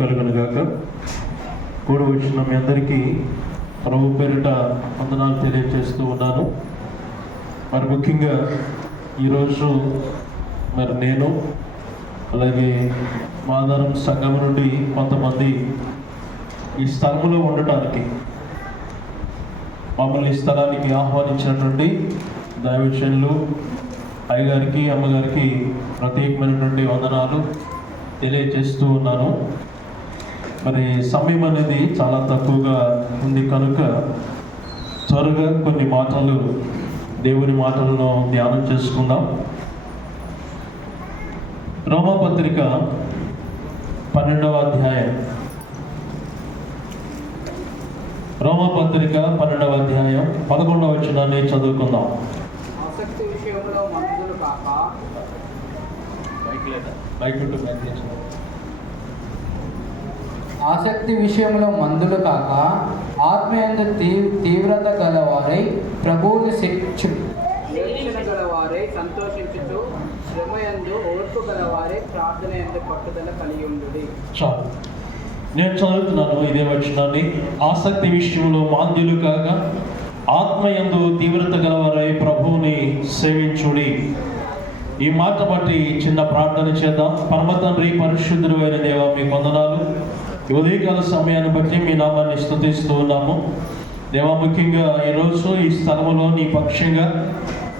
కలుగును గాక. కూడి వచ్చిన మీ అందరికీ ప్రభు పేరిట వందనాలు తెలియజేస్తూ ఉన్నాను. మరి ముఖ్యంగా ఈరోజు నేను అలాగే మాదారం సంఘం నుండి కొంతమంది ఈ స్థలంలో ఉండటానికి మమ్మల్ని ఈ స్థలానికి ఆహ్వానించినటువంటి దైవజనులు అయ్యగారికి అమ్మగారికి ప్రత్యేకమైనటువంటి వందనాలు తెలియజేస్తూ ఉన్నాను. మరి సమయం అనేది చాలా తక్కువగా ఉంది కనుక త్వరగా కొన్ని మాటలు దేవుని మాటలను ధ్యానం చేసుకుందాం. రోమాపత్రిక 12వ అధ్యాయం. రోమాపత్రిక 12వ అధ్యాయం 11వ వచనాన్ని చదువుకుందాం. ఆసక్తి విషయంలో మందులు కాక ఆసక్తి విషయంలో మందులు కాక ఆత్మయందు తీవ్రత గలవారై ప్రభువుని శిక్షణ గలవారై సంతోషించుతూ శ్రమయందు ఓర్పు గలవారై ప్రార్థన యందు పట్టుదల కలిగి ఉండుడి. చాలు, నేను చదువుతున్నాను ఇదే వచనాన్ని. ఆసక్తి విషయంలో మాంద్యులు కాక ఆత్మయందు తీవ్రత గలవారై ప్రభువుని సేవించుడి. ఈ మాట బట్టి చిన్న ప్రార్థన చేద్దాం. పరమ తండ్రి, పరిశుద్ధుడు అయిన దేవ, మీ వందనాలు. ఈ ఉదయకాల సమయాన్ని బట్టి మీ నామాన్ని స్తుతిస్తూ ఉన్నాము దేవా. ముఖ్యంగా ఈరోజు ఈ స్థలంలో నీ పక్షంగా,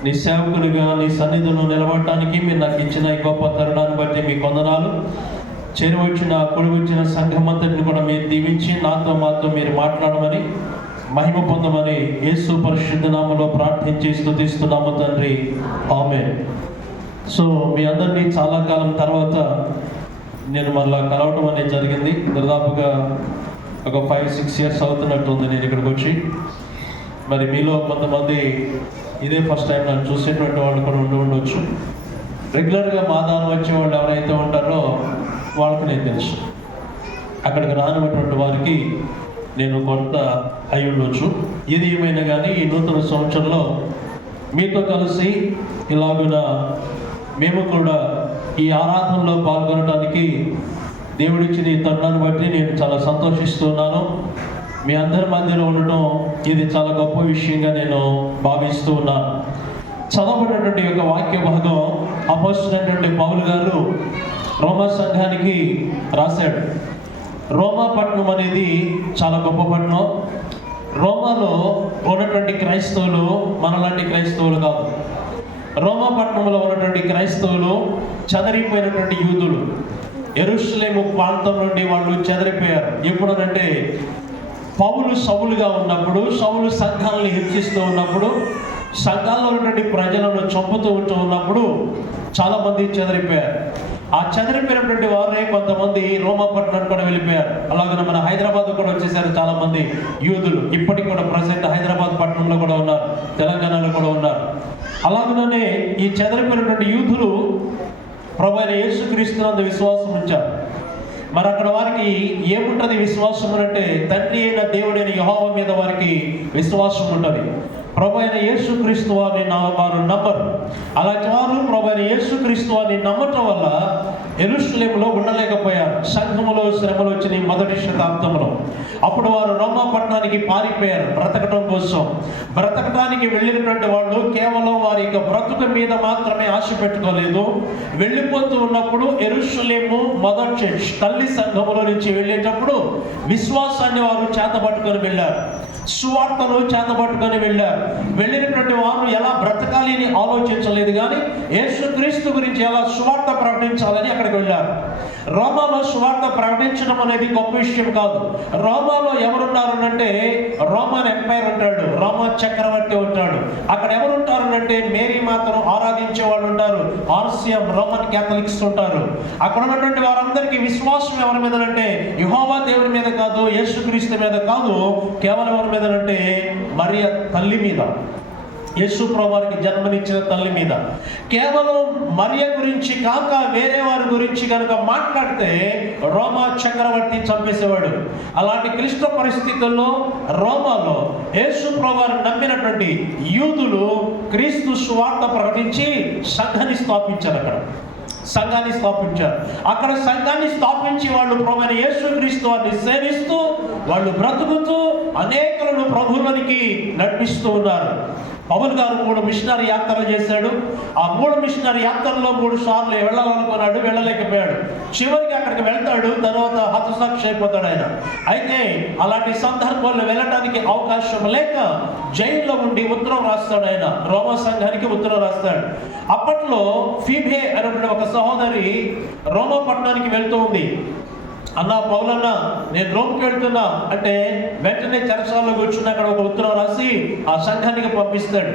నీ సేవకుడిగా నీ సన్నిధిలో నిలబడటానికి మీరు నాకు ఇచ్చిన ఈ గొప్ప తరుణాన్ని బట్టి మీ వందనాలు. కూడి వచ్చిన సంఘం అంతటిని కూడా మీరు దీవించి నాతో మాతో మీరు మాట్లాడమని, మహిమ పొందమని యేసు పరిశుద్ధ నామములో ప్రార్థించి స్తుతిస్తున్నాము తండ్రి, ఆమేన్. సో మీ అందరినీ చాలా కాలం తర్వాత నేను మళ్ళీ కలవటం అనేది జరిగింది. దాదాపుగా ఒక 5-6 ఇయర్స్ అవుతున్నట్టుంది నేను ఇక్కడికి వచ్చి. మరి మీలో కొంతమంది ఇదే ఫస్ట్ టైం నన్ను చూసేటువంటి వాళ్ళు కూడా ఉండవచ్చు. రెగ్యులర్గా మాదానం వచ్చే వాళ్ళు ఎవరైతే ఉంటారో వాళ్ళకి నేను తెలుసు. అక్కడికి రానిటువంటి వారికి నేను కొంత అయి ఉండొచ్చు. ఇది ఏమైనా కానీ ఈ నూతన సంవత్సరంలో మీతో కలిసి ఇలాగున మేము కూడా ఈ ఆరాధనలో పాల్గొనడానికి దేవుడిచ్చిన ఈ తరుణాన్ని బట్టి నేను చాలా సంతోషిస్తున్నాను. మీ అందరి మధ్యలో ఉండటం ఇది చాలా గొప్ప విషయంగా నేను భావిస్తూ ఉన్నాను. చదవబడినటువంటి యొక్క వాక్య భాగం అపోస్తలుడైనటువంటి పౌలు గారు రోమా సంఘానికి రాశాడు. రోమా పట్టణం అనేది చాలా గొప్ప పట్టణం. రోమాలో ఉన్నటువంటి క్రైస్తవులు మనలాంటి క్రైస్తవులు కాదు. రోమా పట్టణంలో ఉన్నటువంటి క్రైస్తవులు చెదరిపోయినటువంటి యూదులు. యెరూషలేము ప్రాంతం నుండి వాళ్ళు చెదరిపోయారు. ఎప్పుడనంటే పౌలు సౌలుగా ఉన్నప్పుడు, సౌలు సంఘాలను హింసిస్తూ ఉన్నప్పుడు, సంఘాల్లో ఉన్నటువంటి ప్రజలను చంపుతూ ఉన్నప్పుడు చాలా మంది చెదరిపోయారు. ఆ చెదరిపోయినటువంటి వారే కొంతమంది రోమా పట్టణానికి కూడా వెళ్ళిపోయారు. అలాగే మన హైదరాబాద్ కూడా వచ్చేసారు చాలా మంది యూదులు. ఇప్పటికి కూడా ప్రజెంట్ హైదరాబాద్ పట్టణంలో కూడా ఉన్నారు, తెలంగాణలో కూడా ఉన్నారు. అలాగనే ఈ చెదరిపోయినటువంటి యూదులు ప్రభు అయిన యేసుక్రీస్తునందు విశ్వాసం ఉంచారు. మరి అక్కడ వారికి ఏముంటుంది విశ్వాసం అంటే, తండ్రి అయిన దేవుడైన యెహోవా మీద వారికి విశ్వాసం ఉంటుంది. ప్రభు అయిన యేసుక్రీస్తు వారిని వారు నమ్మరు. అలాంటి వారు ప్రభు అయిన యేసుక్రీస్తు వారిని నమ్మటం వల్ల యెరూషలేములో ఉండలేకపోయారు. సంఘములో శ్రమలు వచ్చినాయి మొదటి శతాబ్దంలో. అప్పుడు వారు రోమా పట్టణానికి పారిపోయారు బ్రతకటం కోసం. బ్రతకటానికి వెళ్ళినటువంటి వాళ్ళు కేవలం వారి యొక్క బ్రతుకు మీద మాత్రమే ఆశ పెట్టుకోలేదు. వెళ్ళిపోతూ ఉన్నప్పుడు యెరూషలేము మొదటి చర్చ్ తల్లి సంఘములో నుంచి వెళ్ళేటప్పుడు విశ్వాసాన్ని వారు చేతబట్టుకొని వెళ్ళారు, సువార్తను చేతబట్టుకొని వెళ్ళారు. వెళ్ళినటువంటి వారు ఎలా బ్రతకాలి అని ఆలోచించలేదు, కానీ యేసుక్రీస్తు గురించి ఎలా సువార్త ప్రకటించాలని అక్కడికి వెళ్ళారు. రోమాలో సువార్త ప్రకటించడం అనేది గొప్ప విషయం కాదు. రోమాలో ఎవరున్నారనంటే రోమన్ ఎంపైర్ ఉంటాడు, రోమా చక్రవర్తి ఉంటాడు. అక్కడ ఎవరుంటారనంటే మేరీ మాతను ఆరాధించే వాళ్ళు ఉంటారు, ఆర్సియం రోమన్ క్యాథలిక్స్ ఉంటారు. అక్కడ ఉన్నటువంటి వారందరికీ విశ్వాసం ఎవరి మీద అంటే యెహోవా దేవుని మీద కాదు, యేసుక్రీస్తు మీద కాదు, కేవలం ఎవరి మీద అంటే మరియ తల్లి మీద, యేసు ప్రభువారికి జన్మనిచ్చిన తల్లి మీద. కేవలం మరియ గురించి కాక వేరే వారి గురించి కనుక మాట్లాడితే రోమా చక్రవర్తి చంపేసేవాడు. అలాంటి క్లిష్ట పరిస్థితుల్లో రోమాలో యేసు ప్రభువారిని నమ్మినటువంటి యూదులు క్రీస్తు సువార్త ప్రకటించి సంఘాన్ని స్థాపించారు. అక్కడ సంఘాన్ని స్థాపించారు. అక్కడ సంఘాన్ని స్థాపించి వాళ్ళు ప్రభువైన యేసుక్రీస్తు వారిని సేవిస్తూ వాళ్ళు బ్రతుకుతూ అనేకులను ప్రభువులోనికి నడిపిస్తూ ఉన్నారు. పౌలు గారు 3 మిషనరీ యాత్రలు చేశాడు. ఆ 3 మిషనరీ యాత్రల్లో 3 సార్లు వెళ్ళాలనుకున్నాడు, వెళ్ళలేకపోయాడు. చివరికి అక్కడికి వెళ్తాడు, తర్వాత హతసాక్షి అయిపోతాడు ఆయన. అయితే అలాంటి సందర్భాల్లో వెళ్ళడానికి అవకాశం లేక జైల్లో ఉండి ఉత్తరం రాస్తాడు ఆయన, రోమా సంఘానికి ఉత్తరం రాస్తాడు. అప్పట్లో ఫీబే అనేటువంటి ఒక సహోదరి రోమా పట్టణానికి వెళ్తూ ఉంది. అన్న పౌలన్న, నేను రోమ్కి వెళ్తున్నా అంటే వెంటనే చెరసాలలో కూర్చుని అక్కడ ఒక ఉత్తరం రాసి ఆ సంఘానికి పంపిస్తాడు.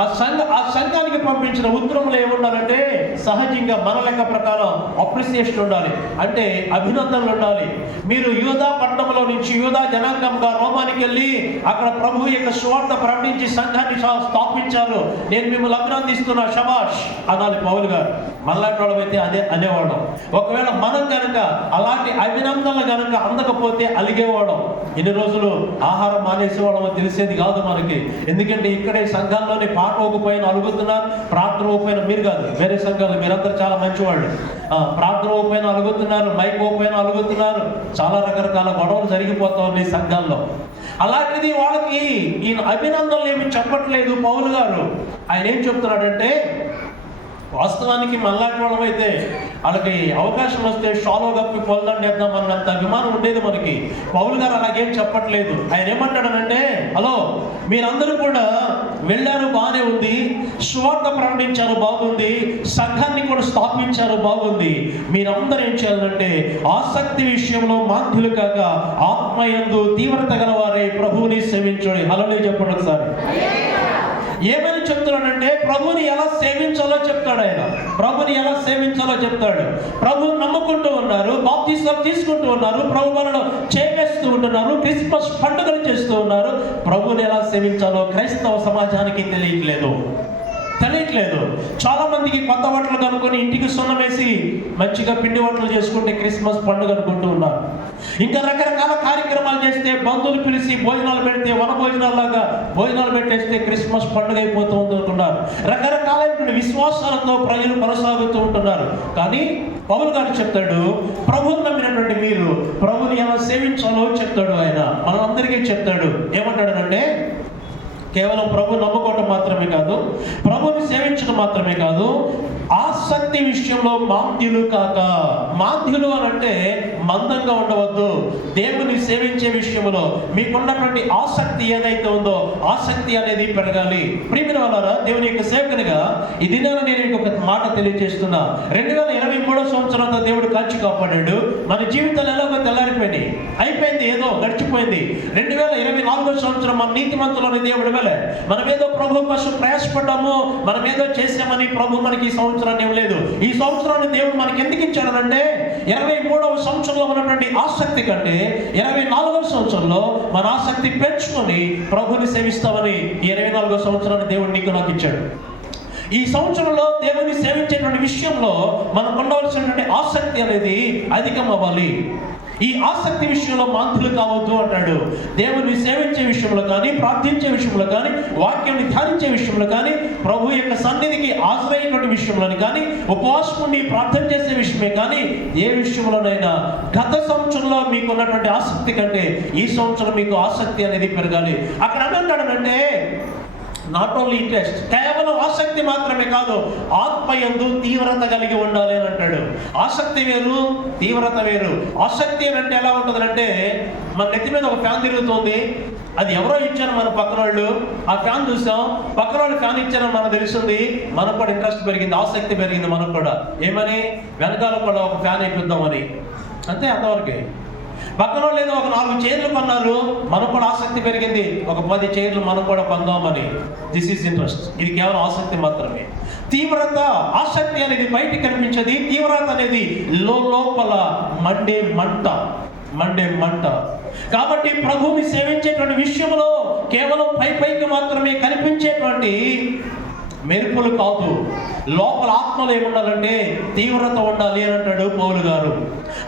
ఆ సంఘానికి పంపించిన ఉత్తరంలో ఏముండాలంటే సహజంగా మన లెక్క ప్రకారం అప్రిసియేషన్ ఉండాలి, అంటే అభినందనలు ఉండాలి. మీరు యూదా పట్టణంలో నుంచి యూదా జనాంగంగా రోమానికి వెళ్ళి అక్కడ ప్రభు యొక్క సువార్త ప్రకటించి సంఘాన్ని స్థాపించారు, నేను మిమ్మల్ని అభినందిస్తున్నా, శబాష్ అనాలి పౌలు గారు. మనలాంటి వాళ్ళమైతే అదే అనేవాళ్ళం. ఒకవేళ మనం కనుక అలాంటి అభినందనలు కనుక అందకపోతే అలిగేవాళ్ళం. ఎన్ని రోజులు ఆహారం మానేసేవాళ్ళమో తెలిసేది కాదు మనకి. ఎందుకంటే ఇక్కడే సంఘాల్లోనే పాట ఓకపోయిన అలుగుతున్నారు, ప్రార్థన ఓకపోయిన మీరు కాదు, వేరే సంఘాలు మీరందరూ చాలా మంచివాళ్ళు. ప్రార్థన ఓకపోయిన అలుగుతున్నారు, మైక్ ఓకపోయిన అలుగుతున్నారు, చాలా రకరకాల గొడవలు జరిగిపోతా ఉన్నాయి సంఘాల్లో. అలాంటిది వాళ్ళకి ఈయన అభినందనలు ఏమి చెప్పట్లేదు పౌలు గారు. ఆయన ఏం చెప్తున్నాడంటే, వాస్తవానికి మనలాంటి వాళ్ళం అయితే వాళ్ళకి అవకాశం వస్తే షాలో కప్పి పొలదండి వేద్దామన్నంత అభిమానం ఉండేది మనకి. పౌలు గారు అలాగేం చెప్పట్లేదు. ఆయన ఏమంటాడనంటే, హలో మీరందరూ కూడా వెళ్ళారు, బాగానే ఉంది, సువార్త ప్రకటించారు, బాగుంది, సంఘాన్ని కూడా స్థాపించారు, బాగుంది. మీరందరూ ఏం చేయాలంటే ఆసక్తి విషయంలో మాంద్యులు కాక ఆత్మయందు తీవ్రత గలవారే ప్రభువుని సేవించండి. హల్లెలూయా చెప్పండి ఒకసారి. ఏమని చెప్తున్నాడంటే ప్రభుని ఎలా సేవించాలో చెప్తాడు ఆయన. ప్రభుని ఎలా సేవించాలో చెప్తాడు. ప్రభుని నమ్ముకుంటూ ఉన్నారు, బాప్తిస్మం తీసుకుంటూ ఉన్నారు, ప్రభు మనలో చేవేస్తూ ఉంటున్నారు, క్రిస్మస్ పండుగలు చేస్తూ ఉన్నారు. ప్రభుని ఎలా సేవించాలో క్రైస్తవ సమాజానికి తెలియట్లేదు. చాలా మందికి కొత్త వంటలు కనుక్కొని ఇంటికి సున్నం వేసి మంచిగా పిండి వంటలు చేసుకుంటే క్రిస్మస్ పండుగ అనుకుంటూ ఉన్నారు. ఇంకా రకరకాల కార్యక్రమాలు చేస్తే, బంధువులు పిలిచి భోజనాలు పెడితే, వన భోజనాల్లాగా భోజనాలు పెట్టేస్తే క్రిస్మస్ పండుగ అయిపోతూ ఉంటున్నారు. రకరకాలైన విశ్వాసాలతో ప్రజలు కొనసాగుతూ ఉంటున్నారు. కానీ పౌలు గారు చెప్తాడు, ప్రభువుని నమ్మినటువంటి మీరు ప్రభుని ఎలా సేవించాలో చెప్తాడు ఆయన. మనందరికీ చెప్తాడు. ఏమంటాడనంటే, కేవలం ప్రభు నమ్ముకోవటం మాత్రమే కాదు, ప్రభుని సేవించడం మాత్రమే కాదు, ఆసక్తి విషయంలో మాంద్యులు కాక. మాంద్యులు అని అంటే మందంగా ఉండవద్దు. దేవుని సేవించే విషయంలో మీకున్నటువంటి ఆసక్తి ఏదైతే ఉందో ఆసక్తి అనేది పెరగాలి. ప్రియమైన వాళ్ళారా, దేవుని యొక్క సేవకునిగా ఈ దినాన నేను ఇంకొక మాట తెలియజేస్తున్నా. 2023 సంవత్సరంతో దేవుడు కాచి కాపాడాడు. మన జీవితాలు ఎలాగో తెల్లారిపోయింది, అయిపోయింది, ఏదో గడిచిపోయింది. 2024 సంవత్సరం మన నీతిమంతులని దేవుడు వెళ్ళే, మనం ఏదో ప్రభు కోసం ప్రయాసపడ్డాము, మనం ఏదో చేసామని ప్రభు మనకి ఈ సంవత్సరాన్ని ఇవ్వలేదు. ఈ సంవత్సరాన్ని దేవుడు మనకి ఎందుకు ఇచ్చాడనంటే 23వ సంవత్సరంలో ఉన్నటువంటి ఆసక్తి కంటే 24వ సంవత్సరంలో మన ఆసక్తి పెంచుకొని ప్రభుని సేవిస్తామని ఈ 24వ సంవత్సరాన్ని దేవుడు నీకు నాకు ఇచ్చాడు. ఈ సంవత్సరంలో దేవుని సేవించేటువంటి విషయంలో మనకు ఉండవలసినటువంటి ఆసక్తి అనేది అధికం అవ్వాలి. ఈ ఆసక్తి విషయంలో మాంద్యులు కావద్దు అంటాడు. దేవుని సేవించే విషయంలో కానీ, ప్రార్థించే విషయంలో కానీ, వాక్యాన్ని ధ్యానించే విషయంలో కానీ, ప్రభు యొక్క సన్నిధికి హాజరైనటువంటి విషయంలో కానీ, ఉపవాసం ఉండి ప్రార్థన చేసే విషయమే కానీ, ఏ విషయంలోనైనా గత సంవత్సరంలో మీకు ఉన్నటువంటి ఆసక్తి కంటే ఈ సంవత్సరం మీకు ఆసక్తి అనేది పెరగాలి. అక్కడ ఏమంటాడంటే, నాట్ ఓన్లీ ఇంట్రెస్ట్, కేవలం ఆసక్తి మాత్రమే కాదు, ఆత్మయందు తీవ్రత కలిగి ఉండాలి అని అంటాడు. ఆసక్తి వేరు, తీవ్రత వేరు. ఆసక్తి అంటే ఎలా ఉంటుందంటే, మన నెత్తి మీద ఒక ఫ్యాన్ తిరుగుతుంది, అది ఎవరో ఇచ్చారు మన పక్కన వాళ్ళు, ఆ ఫ్యాన్ చూసాం, పక్కన వాళ్ళు ఫ్యాన్ ఇచ్చారని మనకు తెలిసింది, మనకు కూడా ఇంట్రెస్ట్ పెరిగింది, ఆసక్తి పెరిగింది మనకు కూడా. ఏమని? వెనకాల కూడా ఒక ఫ్యాన్ వేయిద్దామని. అంతే, అంతవరకే. పక్కన లేదో ఒక 4 చైర్లు కొన్నారు, మనకు కూడా ఆసక్తి పెరిగింది, ఒక 10 చైర్లు మనం కూడా కొందామని. This is interest. ఇది కేవలం ఆసక్తి మాత్రమే. తీవ్రత, ఆసక్తి అనేది బయటికి కనిపించేది, తీవ్రత అనేది లోపల మండే మంట. కాబట్టి ప్రభువుని సేవించేటువంటి విషయంలో కేవలం పైకి మాత్రమే కనిపించేటువంటి మెరుపులు కాదు, లోపల ఆత్మలో ఏముండాలంటే తీవ్రత ఉండాలి అని అంటాడు పౌలు గారు.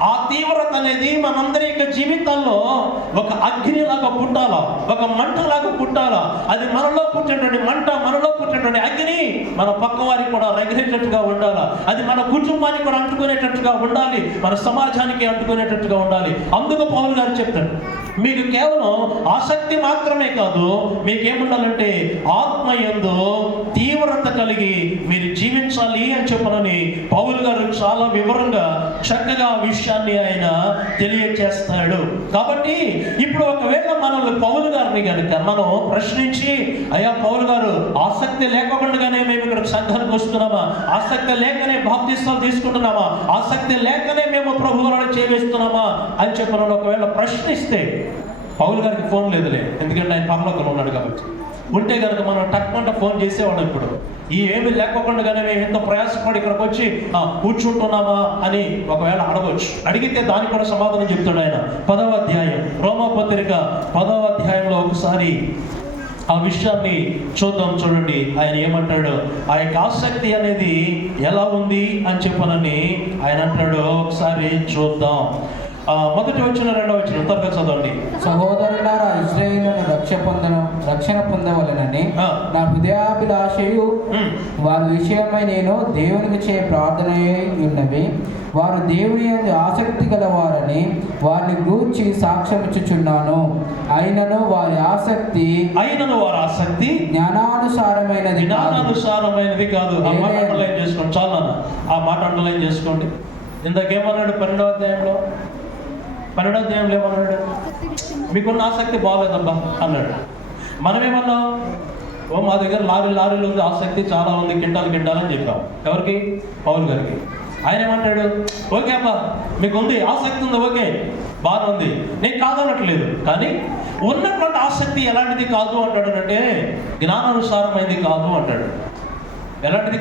ఆ తీవ్రత అనేది మనందరి యొక్క జీవితాల్లో ఒక అగ్నిలాగా పుట్టాలా, ఒక మంటలాగా పుట్టాలా. అది మనలో పుట్టినటువంటి మంట, మనలో పుట్టినటువంటి అగ్ని మన పక్క వారికి కూడా రగిలేటట్టుగా ఉండాలా. అది మన కుటుంబానికి కూడా అంటుకునేటట్టుగా ఉండాలి, మన సమాజానికి అంటుకునేటట్టుగా ఉండాలి. అందుకు పౌలు గారు చెప్తాడు, మీకు కేవలం ఆసక్తి మాత్రమే కాదు, మీకేముండాలంటే ఆత్మయందు తీవ్రత కలిగి మీరు జీవించాలి అని చెప్పనని పౌలు గారు చాలా వివరంగా చక్కగా విషయాన్ని ఆయన తెలియజేస్తాడు. కాబట్టి ఇప్పుడు ఒకవేళ మనల్ని పౌలు గారిని కనుక మనం ప్రశ్నించి, అయ్యా పౌలు గారు ఆసక్తి లేకుండానే మేము ఇక్కడ సంఘానికి వస్తున్నామా, ఆసక్తి లేకనే బాప్తిస్తాలు తీసుకుంటున్నామా, ఆసక్తి లేకనే మేము ప్రభువులను చేవేస్తున్నామా అని చెప్పిన ఒకవేళ ప్రశ్నిస్తే, పౌలు గారికి ఫోన్ లేదులే, ఎందుకంటే ఆయన పరలోకంలో ఉన్నాడు కాబట్టి. ఉంటే కనుక మనం టక్మంట ఫోన్ చేసేవాళ్ళం. ఇప్పుడు ఈ ఏమి లేకపోకుండానే మేము ఎంత ప్రయాసపడి ఇక్కడికి వచ్చి కూర్చుంటున్నామా అని ఒకవేళ అడగవచ్చు. అడిగితే దానికి కూడా సమాధానం చెప్తాడు ఆయన. 10వ అధ్యాయం రోమాపత్రిక 10వ అధ్యాయంలో ఒకసారి ఆ విషయాన్ని చూద్దాం. చూడండి ఆయన ఏమంటాడు, ఆ యొక్క ఆసక్తి అనేది ఎలా ఉంది అని చెప్పనని ఆయన అంటాడు. ఒకసారి చూద్దాం. మొదటి వచ్చిన 2వ వచనం త్వరగా చదవండి. సహోదరులారా, ఇశ్రాయేలును రక్షణ పొందవలెనని నా హృదయాభిలాషయు వారి విషయమై నేను దేవునికి చే ప్రార్థన ఉన్నవి. వారు దేవుని యందు ఆసక్తి గలవారని వారిని గూర్చి సాక్ష్యమిచ్చుచున్నాను. అయినను వారి ఆసక్తి జ్ఞానానుసారమైనది కాదు. ఆ మాట అండర్లైన్ చేసుకోండి. చాలా ఆ మాట అండర్లైన్ చేసుకోండి. ఇందాకేమన్నాడు 12వ అధ్యాయంలో? 12వ అధ్యాయంలో ఏమన్నాడు? మీకున్న ఆసక్తి బాగలేదబ్బా అన్నాడు. మనమేమన్నాం? ఓ మా దగ్గర లారీలు ఉంది, ఆసక్తి చాలా ఉంది, కింటాలు అని చెప్పాం. ఎవరికి? పౌలు గారికి. ఆయన ఏమంటాడు, ఓకే అబ్బా మీకు ఉంది, ఆసక్తి ఉంది, ఓకే బాగా ఉంది, నేను కాదనట్లేదు. కానీ ఉన్నటువంటి ఆసక్తి ఎలాంటిది కాదు అంటాడు అంటే జ్ఞానానుసారమైనది కాదు అంటాడు. ఎలాంటిది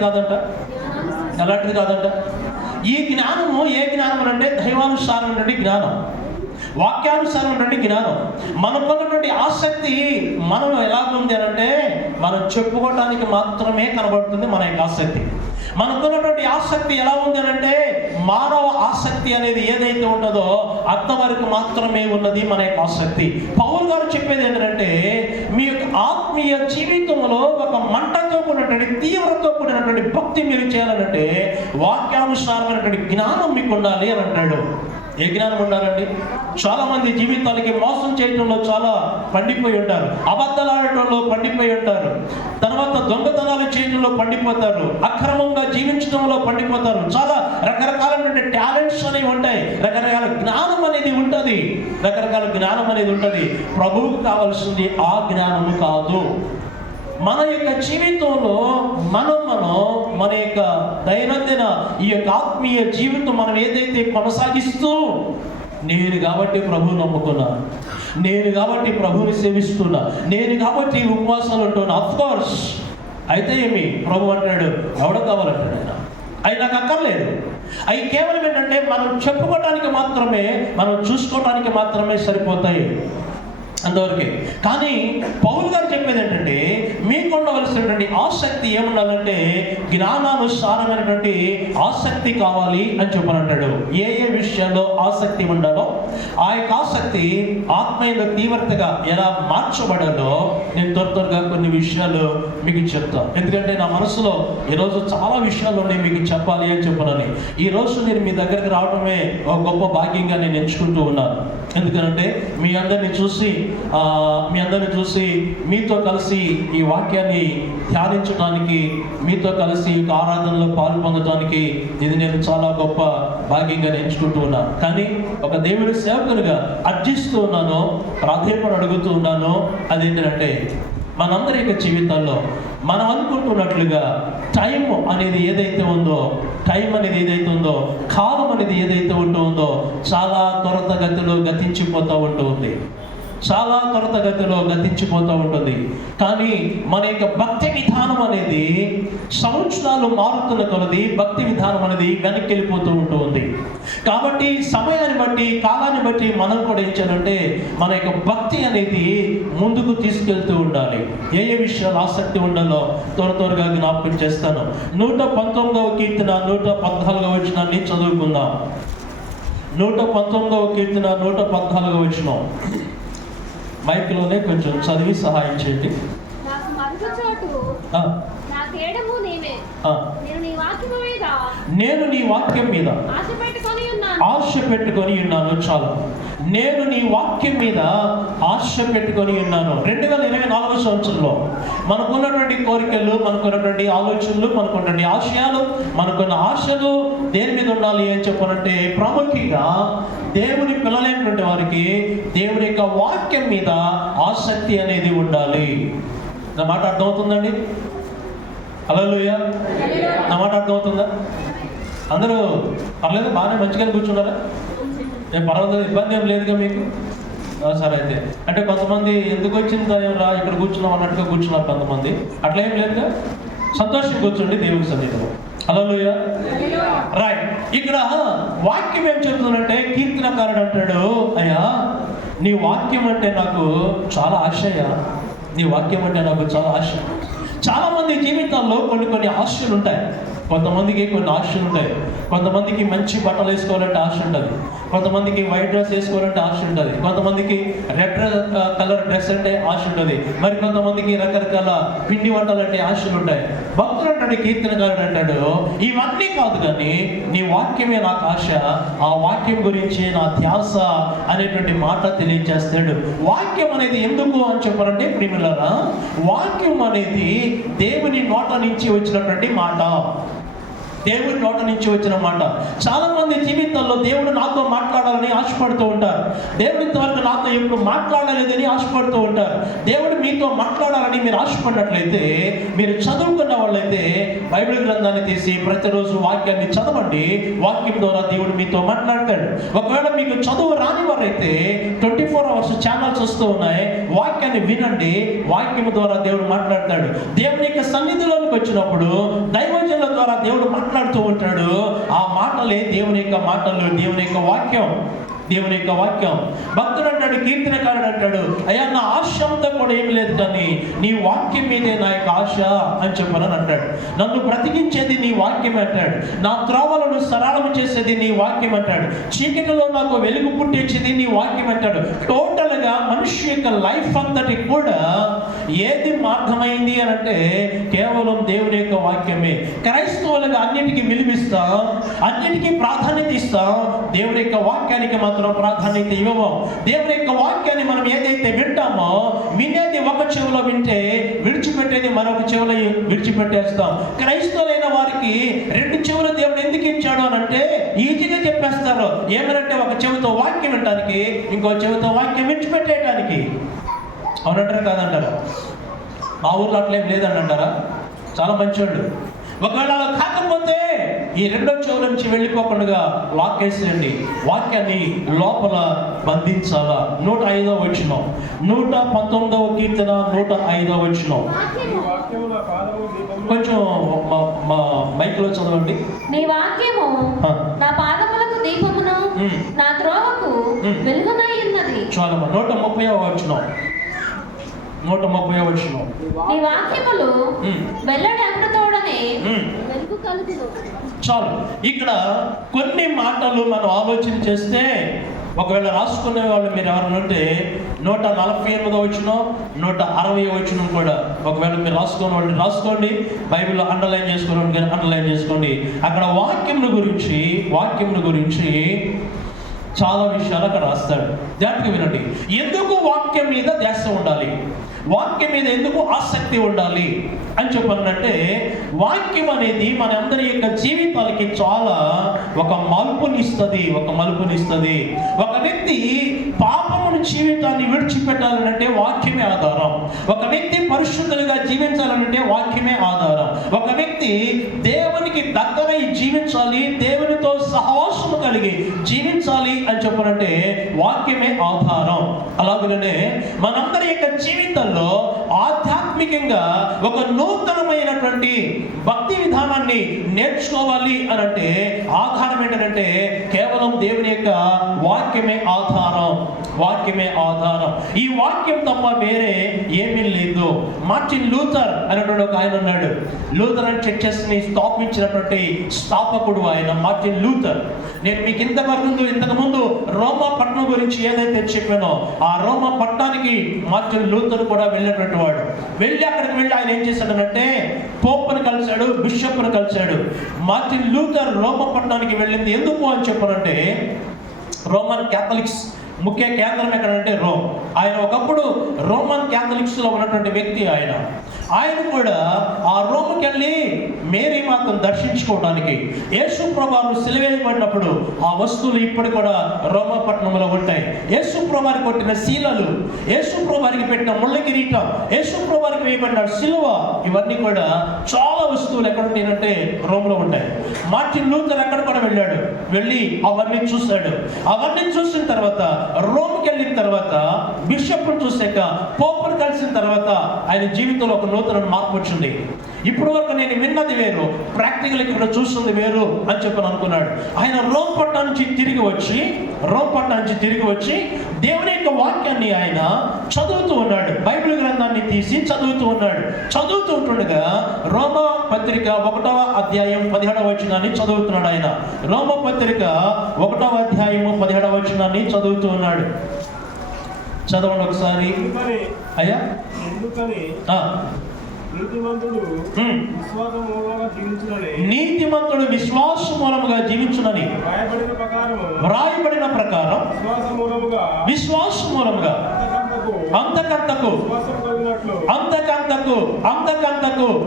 కాదంట? ఈ జ్ఞానము ఏ జ్ఞానం అంటే దైవానుసారమైనటువంటి జ్ఞానం, వాక్యానుసారమైనటువంటి జ్ఞానం. మనకున్నటువంటి ఆసక్తి మనం ఎలాగుంది అని అంటే మనం చెప్పుకోవడానికి మాత్రమే కనబడుతుంది మన యొక్క ఆసక్తి. మనకున్నటువంటి ఆసక్తి ఎలా ఉంది అని అంటే మానవ ఆసక్తి అనేది ఏదైతే ఉంటుందో అంతవరకు మాత్రమే ఉన్నది మన యొక్క ఆసక్తి. పౌలు గారు చెప్పేది ఏంటంటే మీ యొక్క ఆత్మీయ జీవితంలో ఒక మంటతో కూడినటువంటి తీవ్రతతో కూడినటువంటి భక్తి మీరు చేయాలంటే వాక్యానుసారమైనటువంటి జ్ఞానం మీకు ఉండాలి అని అంటాడు. ఏ జ్ఞానం ఉండాలండి? చాలా మంది జీవితాలకి మోసం చేయడంలో చాలా పండిపోయి ఉంటారు, అబద్ధాలు ఆడటంలో పండిపోయి ఉంటారు, తర్వాత దొంగతనాలు చేయడంలో పండిపోతారు, అక్రమంగా జీవించడంలో పండిపోతారు. చాలా రకరకాలైన టాలెంట్స్ అనేవి ఉంటాయి, రకరకాల జ్ఞానం అనేది ఉంటుంది. ప్రభువుకు కావాల్సింది ఆ జ్ఞానము కాదు. మన యొక్క జీవితంలో మనం మన యొక్క దైనందిన ఈ యొక్క ఆత్మీయ జీవితం మనం ఏదైతే కొనసాగిస్తూ, నేను కాబట్టి ప్రభువుని నమ్ముకున్నాను, నేను కాబట్టి ప్రభువుని సేవిస్తున్నా, నేను కాబట్టి ఉపవాసాలు ఉంటున్నా. అఫ్కోర్స్ అయితే ఏమి ప్రభు అంటాడు, ఎవడ కావాలంటాడు ఆయన, అవి నాకు అక్కర్లేదు. అవి కేవలం ఏంటంటే మనం చెప్పుకోవడానికి మాత్రమే, మనం చూసుకోవడానికి మాత్రమే సరిపోతాయి అంతవరకే. కానీ పౌలు గారు చెప్పేది ఏంటంటే మీకు ఉండవలసినటువంటి ఆసక్తి ఏముండాలంటే జ్ఞానానుసారమైనటువంటి ఆసక్తి కావాలి అని చెప్పనంటాడు. ఏ విషయాల్లో ఆసక్తి ఉండాలో ఆ యొక్క ఆసక్తి ఆత్మీయ తీవ్రతగా ఎలా మార్చబడాలో నేను త్వరగా కొన్ని విషయాలు మీకు చెప్తాను. ఎందుకంటే నా మనసులో ఈరోజు చాలా విషయాలు ఉన్నాయి మీకు చెప్పాలి అని చెప్పనని. ఈరోజు నేను మీ దగ్గరికి రావడమే ఒక గొప్ప భాగ్యంగా నేను ఎంచుకుంటూ ఉన్నాను. ఎందుకంటే మీ అందరినీ చూసి మీతో కలిసి ఈ వాక్యాన్ని ధ్యానించడానికి, మీతో కలిసి ఈ ఆరాధనలో పాలు పొందడానికి ఇది నేను చాలా గొప్ప భాగ్యంగా ఎంచుకుంటూ ఉన్నాను. కానీ ఒక దేవుడి సేవకునిగా అర్జిస్తూ ఉన్నాను, ప్రాధాన్యత అడుగుతూ ఉన్నాను. అదేంటంటే మనందరి యొక్క జీవితాల్లో మనం అనుకుంటున్నట్లుగా టైం అనేది ఏదైతే ఉందో, కాలం అనేది ఏదైతే ఉంటుందో చాలా త్వరితగతిలో గతించిపోతూ ఉంటుంది. కానీ మన యొక్క భక్తి విధానం అనేది సంవత్సరాలు మారుతున్న కొలది భక్తి విధానం అనేది వెనక్కి వెళ్ళిపోతూ ఉంటుంది. కాబట్టి సమయాన్ని బట్టి, కాలాన్ని బట్టి మనం కూడా ఏం చేయాలంటే మన యొక్క భక్తి అనేది ముందుకు తీసుకెళ్తూ ఉండాలి. ఏ విషయాలు ఆసక్తి ఉండాలో త్వరగా జ్ఞాపకం చేస్తాను. 119వ కీర్తన 114వ వచనాన్ని చదువుకుందాం. 119వ కీర్తన 114వ వచనం. మైక్లోనే కొంచెం చదివి సహాయం చేయండి. నాకు మరుగు చోటు నా కేడము నీవే. నేను నీ వాక్యము మీద నేను నీ వాక్యం మీద ఆశ పెట్టుకొని ఉన్నాను. చాలు. నేను నీ వాక్యం మీద ఆశ పెట్టుకొని ఉన్నాను. 2024 సంవత్సరంలో మనకున్నటువంటి కోరికలు, మనకున్నటువంటి ఆలోచనలు, మనకున్నటువంటి ఆశయాలు, మనకున్న ఆశలు దేని మీద ఉండాలి అని చెప్పాలంటే ప్రాముఖ్యంగా దేవుని పిల్లలైనటువంటి వారికి దేవుని యొక్క వాక్యం మీద ఆసక్తి అనేది ఉండాలి. నా మాట అర్థమవుతుందండి? హల్లెలూయా. నా మాట అర్థమవుతుందా? అందరూ పర్లేదు, బాగానే మంచిగానే కూర్చున్నారా? నేను పర్వాలేదు, ఇబ్బంది ఏం లేదుగా మీకు? సరే అయితే. అంటే కొంతమంది ఎందుకు వచ్చింది రా ఇక్కడ కూర్చున్నాం అన్నట్టుగా కూర్చున్నారు కొంతమంది. అట్లా ఏం లేదుగా, సంతోషంగా కూర్చోండి దేవుని సన్నిధిలో. హల్లెలూయా. రైట్. ఇక్కడ వాక్యం ఏం చెప్తుందంటే కీర్తనకారుడు అంటాడు, అయ్యా నీ వాక్యం అంటే నాకు చాలా ఆశయ్యా, నీ వాక్యం అంటే నాకు చాలా ఆశ. చాలా మంది జీవితాల్లో కొన్ని ఆశలు ఉంటాయి. కొంతమందికి కొన్ని ఆశలు ఉంటాయి. కొంతమందికి మంచి బట్టలు వేసుకోవాలంటే ఆశ ఉంటుంది. కొంతమందికి వైట్ డ్రెస్ వేసుకోవాలంటే ఆశ ఉంటుంది. కొంతమందికి రెడ్ కలర్ డ్రెస్ అంటే ఆశ ఉంటుంది. మరి కొంతమందికి రకరకాల పిండి వంటలు అంటే ఆశలు ఉంటాయి. భక్తుడు అంటాడు, కీర్తనకారుడు అంటాడు, ఇవన్నీ కాదు కానీ నీ వాక్యమే నాకు ఆశ, ఆ వాక్యం గురించి నా ధ్యాస అనేటువంటి మాట తెలియజేస్తాడు. వాక్యం అనేది ఎందుకు అని చెప్పారంటే ప్రియులారా, వాక్యం అనేది దేవుని నోట నుంచి వచ్చినటువంటి మాట, దేవుడి నోట నుంచి వచ్చిన మాట. చాలా మంది జీవితాల్లో దేవుడు నాతో మాట్లాడాలని ఆశపడుతూ ఉంటారు. దేవుడు ఇంతవరకు నాతో ఎప్పుడు మాట్లాడలేదని ఆశపడుతూ ఉంటారు. దేవుడు మీతో మాట్లాడాలని మీరు ఆశపడినట్లయితే, మీరు చదువుకున్న వాళ్ళైతే బైబిల్ గ్రంథాన్ని తీసి ప్రతిరోజు వాక్యాన్ని చదవండి. వాక్యం ద్వారా దేవుడు మీతో మాట్లాడతాడు. ఒకవేళ మీకు చదువు రాని వారైతే 24 అవర్స్ ఛానల్స్ వస్తూ ఉన్నాయి, వాక్యాన్ని వినండి. వాక్యం ద్వారా దేవుడు మాట్లాడతాడు. దేవుని యొక్క సన్నిధిలోనికి వచ్చినప్పుడు దైవజనుల ద్వారా దేవుడు మాట్లాడుతూ ఉంటాడు. ఆ మాటలే దేవుని యొక్క మాటలు, దేవుని యొక్క వాక్యం, దేవుని యొక్క వాక్యం. భక్తుడు అంటాడు, కీర్తనకారుడు అంటాడు, అయ్యా నా ఆశ అంతా కూడా ఏం లేదు కానీ నీ వాక్యం మీదే నా యొక్క ఆశ అని చెప్పనని అంటాడు. నన్ను బ్రతికించేది నీ వాక్యం అంటాడు. నా త్రోవలను సరళం చేసేది నీ వాక్యం అంటాడు. చీకటిలో నాకు వెలుగు పుట్టించేది నీ వాక్యం అంటాడు. టోటల్గా మనిషి యొక్క లైఫ్ అంతటి కూడా ఏది మార్గమైంది అని అంటే కేవలం దేవుని యొక్క వాక్యమే. క్రైస్తవులుగా అన్నిటికీ విలువిస్తాం, అన్నిటికీ ప్రాధాన్యత ఇస్తాం, దేవుని యొక్క వాక్యానికి మాత్రం ప్రాధాన్యత ఇవ్వము. దేవుని యొక్క వాక్యాన్ని మనం ఏదైతే వింటామో, వినేది ఒక చెవిలో వింటే విడిచిపెట్టేది మరొక చెవిలో విడిచిపెట్టేస్తాం. క్రైస్తవులైన వారికి 2 చెవులు దేవుడు ఎందుకు ఇచ్చాడు అని అంటే ఈజీగా చెప్పేస్తారు. ఏమనంటే ఒక చెవితో వాక్యం వినడానికి, ఇంకో చెవితో వాక్యం విడిచిపెట్టేయడానికి. అవునంటారా కాదంటారా? మా ఊర్లో అట్లేం లేదని అంటారా? చాలా మంచోళ్ళు. ఒకవేళ అలా కాకపోతే ఈ 2వ చెవు నుంచి వెళ్ళిపోకుండా లాక్ వేసేయండి. వాక్యాన్ని లోపల బంధించాలా. 105వ వచనం, 119వ కీర్తన 105వ వచనం. కొంచెం మైక్లో చదవండి. నీ వాక్యము నా పాదములకు దీపమును, నా త్రోవకు వెలుగునై ఉన్నది. చాలమ్మా. 130వ వచనం, 130వ వచనం. నీ వాక్యములు వెల్లడి అమృతోడనే వెలుగు కలుగును. చాలు. ఇక్కడ కొన్ని మాటలు మనం ఆలోచన చేస్తే, ఒకవేళ రాసుకునే వాళ్ళు మీరు ఎవరైనా ఉంటే 148వ వచనం, 160వ వచనం కూడా ఒకవేళ మీరు రాసుకునే వాళ్ళు రాసుకోండి. బైబిల్లో అండర్లైన్ చేసుకోండి, అండర్లైన్ చేసుకోండి. అక్కడ వాక్యముల గురించి చాలా విషయాలు అక్కడ రాస్తాడు. జాగ్రత్తగా వినండి. ఎందుకు వాక్యం మీద ధ్యాస ఉండాలి, వాక్యం మీద ఎందుకు ఆసక్తి ఉండాలి అని చెప్పాలంటే, వాక్యం అనేది మన అందరి యొక్క జీవితాలకి చాలా ఒక మలుపునిస్తుంది. ఒక వ్యక్తి పాపముని జీవితాన్ని విడిచిపెట్టాలంటే వాక్యమే ఆధారం. ఒక వ్యక్తి పరిశుద్ధులుగా జీవించాలంటే వాక్యమే ఆధారం. ఒక వ్యక్తి దేవునికి దగ్గరై జీవించాలి, దేవునితో సహవాసము కలిగి జీవించాలి అని చెప్పాలంటే చెప్పానంటే వాక్యమే ఆధారం. అలాగనే మనందరి యొక్క జీవితంలో ఆధ్యాత్మికంగా ఒక నూతనమైనటువంటి భక్తి విధానాన్ని నేర్చుకోవాలి అని అంటే ఆధారం ఏంటంటే కేవలం దేవుని యొక్క వాక్యమే ఆధారం. వాక్యమే ఆధారం. ఈ వాక్యం తప్ప వేరే ఏమీ లేదు. మార్టిన్ లూథర్ అనేటువంటి ఒక ఆయన ఉన్నాడు. లూథరన్ చర్చెస్ ని స్థాపించినటువంటి స్థాపకుడు ఆయన మార్టిన్ లూథర్. నేను మీకు ఇంతకు ముందు రోమా పట్టణం గురించి ఏదైతే చెప్పానో ఆ రోమా పట్టణానికి మార్టిన్ లూథర్ కూడా వెళ్ళినటువంటి వాడు. అక్కడికి వెళ్ళి ఆయన ఏం చేశాడనంటే పోప్ని కలిశాడు, బిషప్ను కలిశాడు. మార్టిన్ లూథర్ రోమా పట్టణానికి వెళ్ళింది ఎందుకు అని చెప్పారంటే రోమన్ క్యాథలిక్స్ ముఖ్య కేంద్రం ఎక్కడంటే రోమ్. ఆయన ఒకప్పుడు రోమన్ క్యాథలిక్స్ లో ఉన్నటువంటి వ్యక్తి. ఆయన కూడా ఆ రోమ్కి వెళ్ళి మేరీ మాతను దర్శించుకోవడానికి యేసు ప్రభువు సిలువేయబడినప్పుడు ఆ వస్తువులు ఇప్పుడు కూడా రోమా పట్టణంలో ఉంటాయి. యేసు ప్రభువుకి కొట్టిన శీలలు, యేసు ప్రభువుకి పెట్టిన ముళ్ళ కిరీటం, యేసు ప్రభువుకి వేయబడిన సిలువ, ఇవన్నీ కూడా చాలా వస్తువులు ఎక్కడ ఉంటాయంటే రోమ్లో ఉంటాయి. మార్టిన్ లూథర్ అక్కడ కూడా వెళ్ళి అవన్నీ చూశాడు. అవన్నీ చూసిన తర్వాత రోమ్కి వెళ్ళిన తర్వాత బిషప్ను చూసాక పోప్ను కలిసిన తర్వాత ఆయన జీవితంలో ఒక నూతన మార్పు వచ్చింది. ఇప్పుడు వరకు నేను విన్నది వేరు, ప్రాక్టికల్ ఇక్కడ చూస్తుంది వేరు అని చెప్పని అనుకున్నాడు. ఆయన రోమ్ పట్టణం నుంచి తిరిగి వచ్చి దేవుని యొక్క వాక్యాన్ని ఆయన చదువుతూ ఉన్నాడు. బైబిల్ గ్రంథాన్ని తీసి చదువుతూ ఉన్నాడు. చదువుతూ ఉంటుండగా రోమా పత్రిక 1వ అధ్యాయం 17వ వచనాన్ని చదువుతున్నాడు. ఆయన రోమా పత్రిక 1వ అధ్యాయము 17వ వచనాన్ని చదువుతూ ఉన్నాడు. చదవండి ఒకసారి అయ్యా. నీతిమంతుడు విశ్వాస మూలముగా జీవించునని వ్రాయబడిన ప్రకారం విశ్వాస మూలముగా అంతకంతకు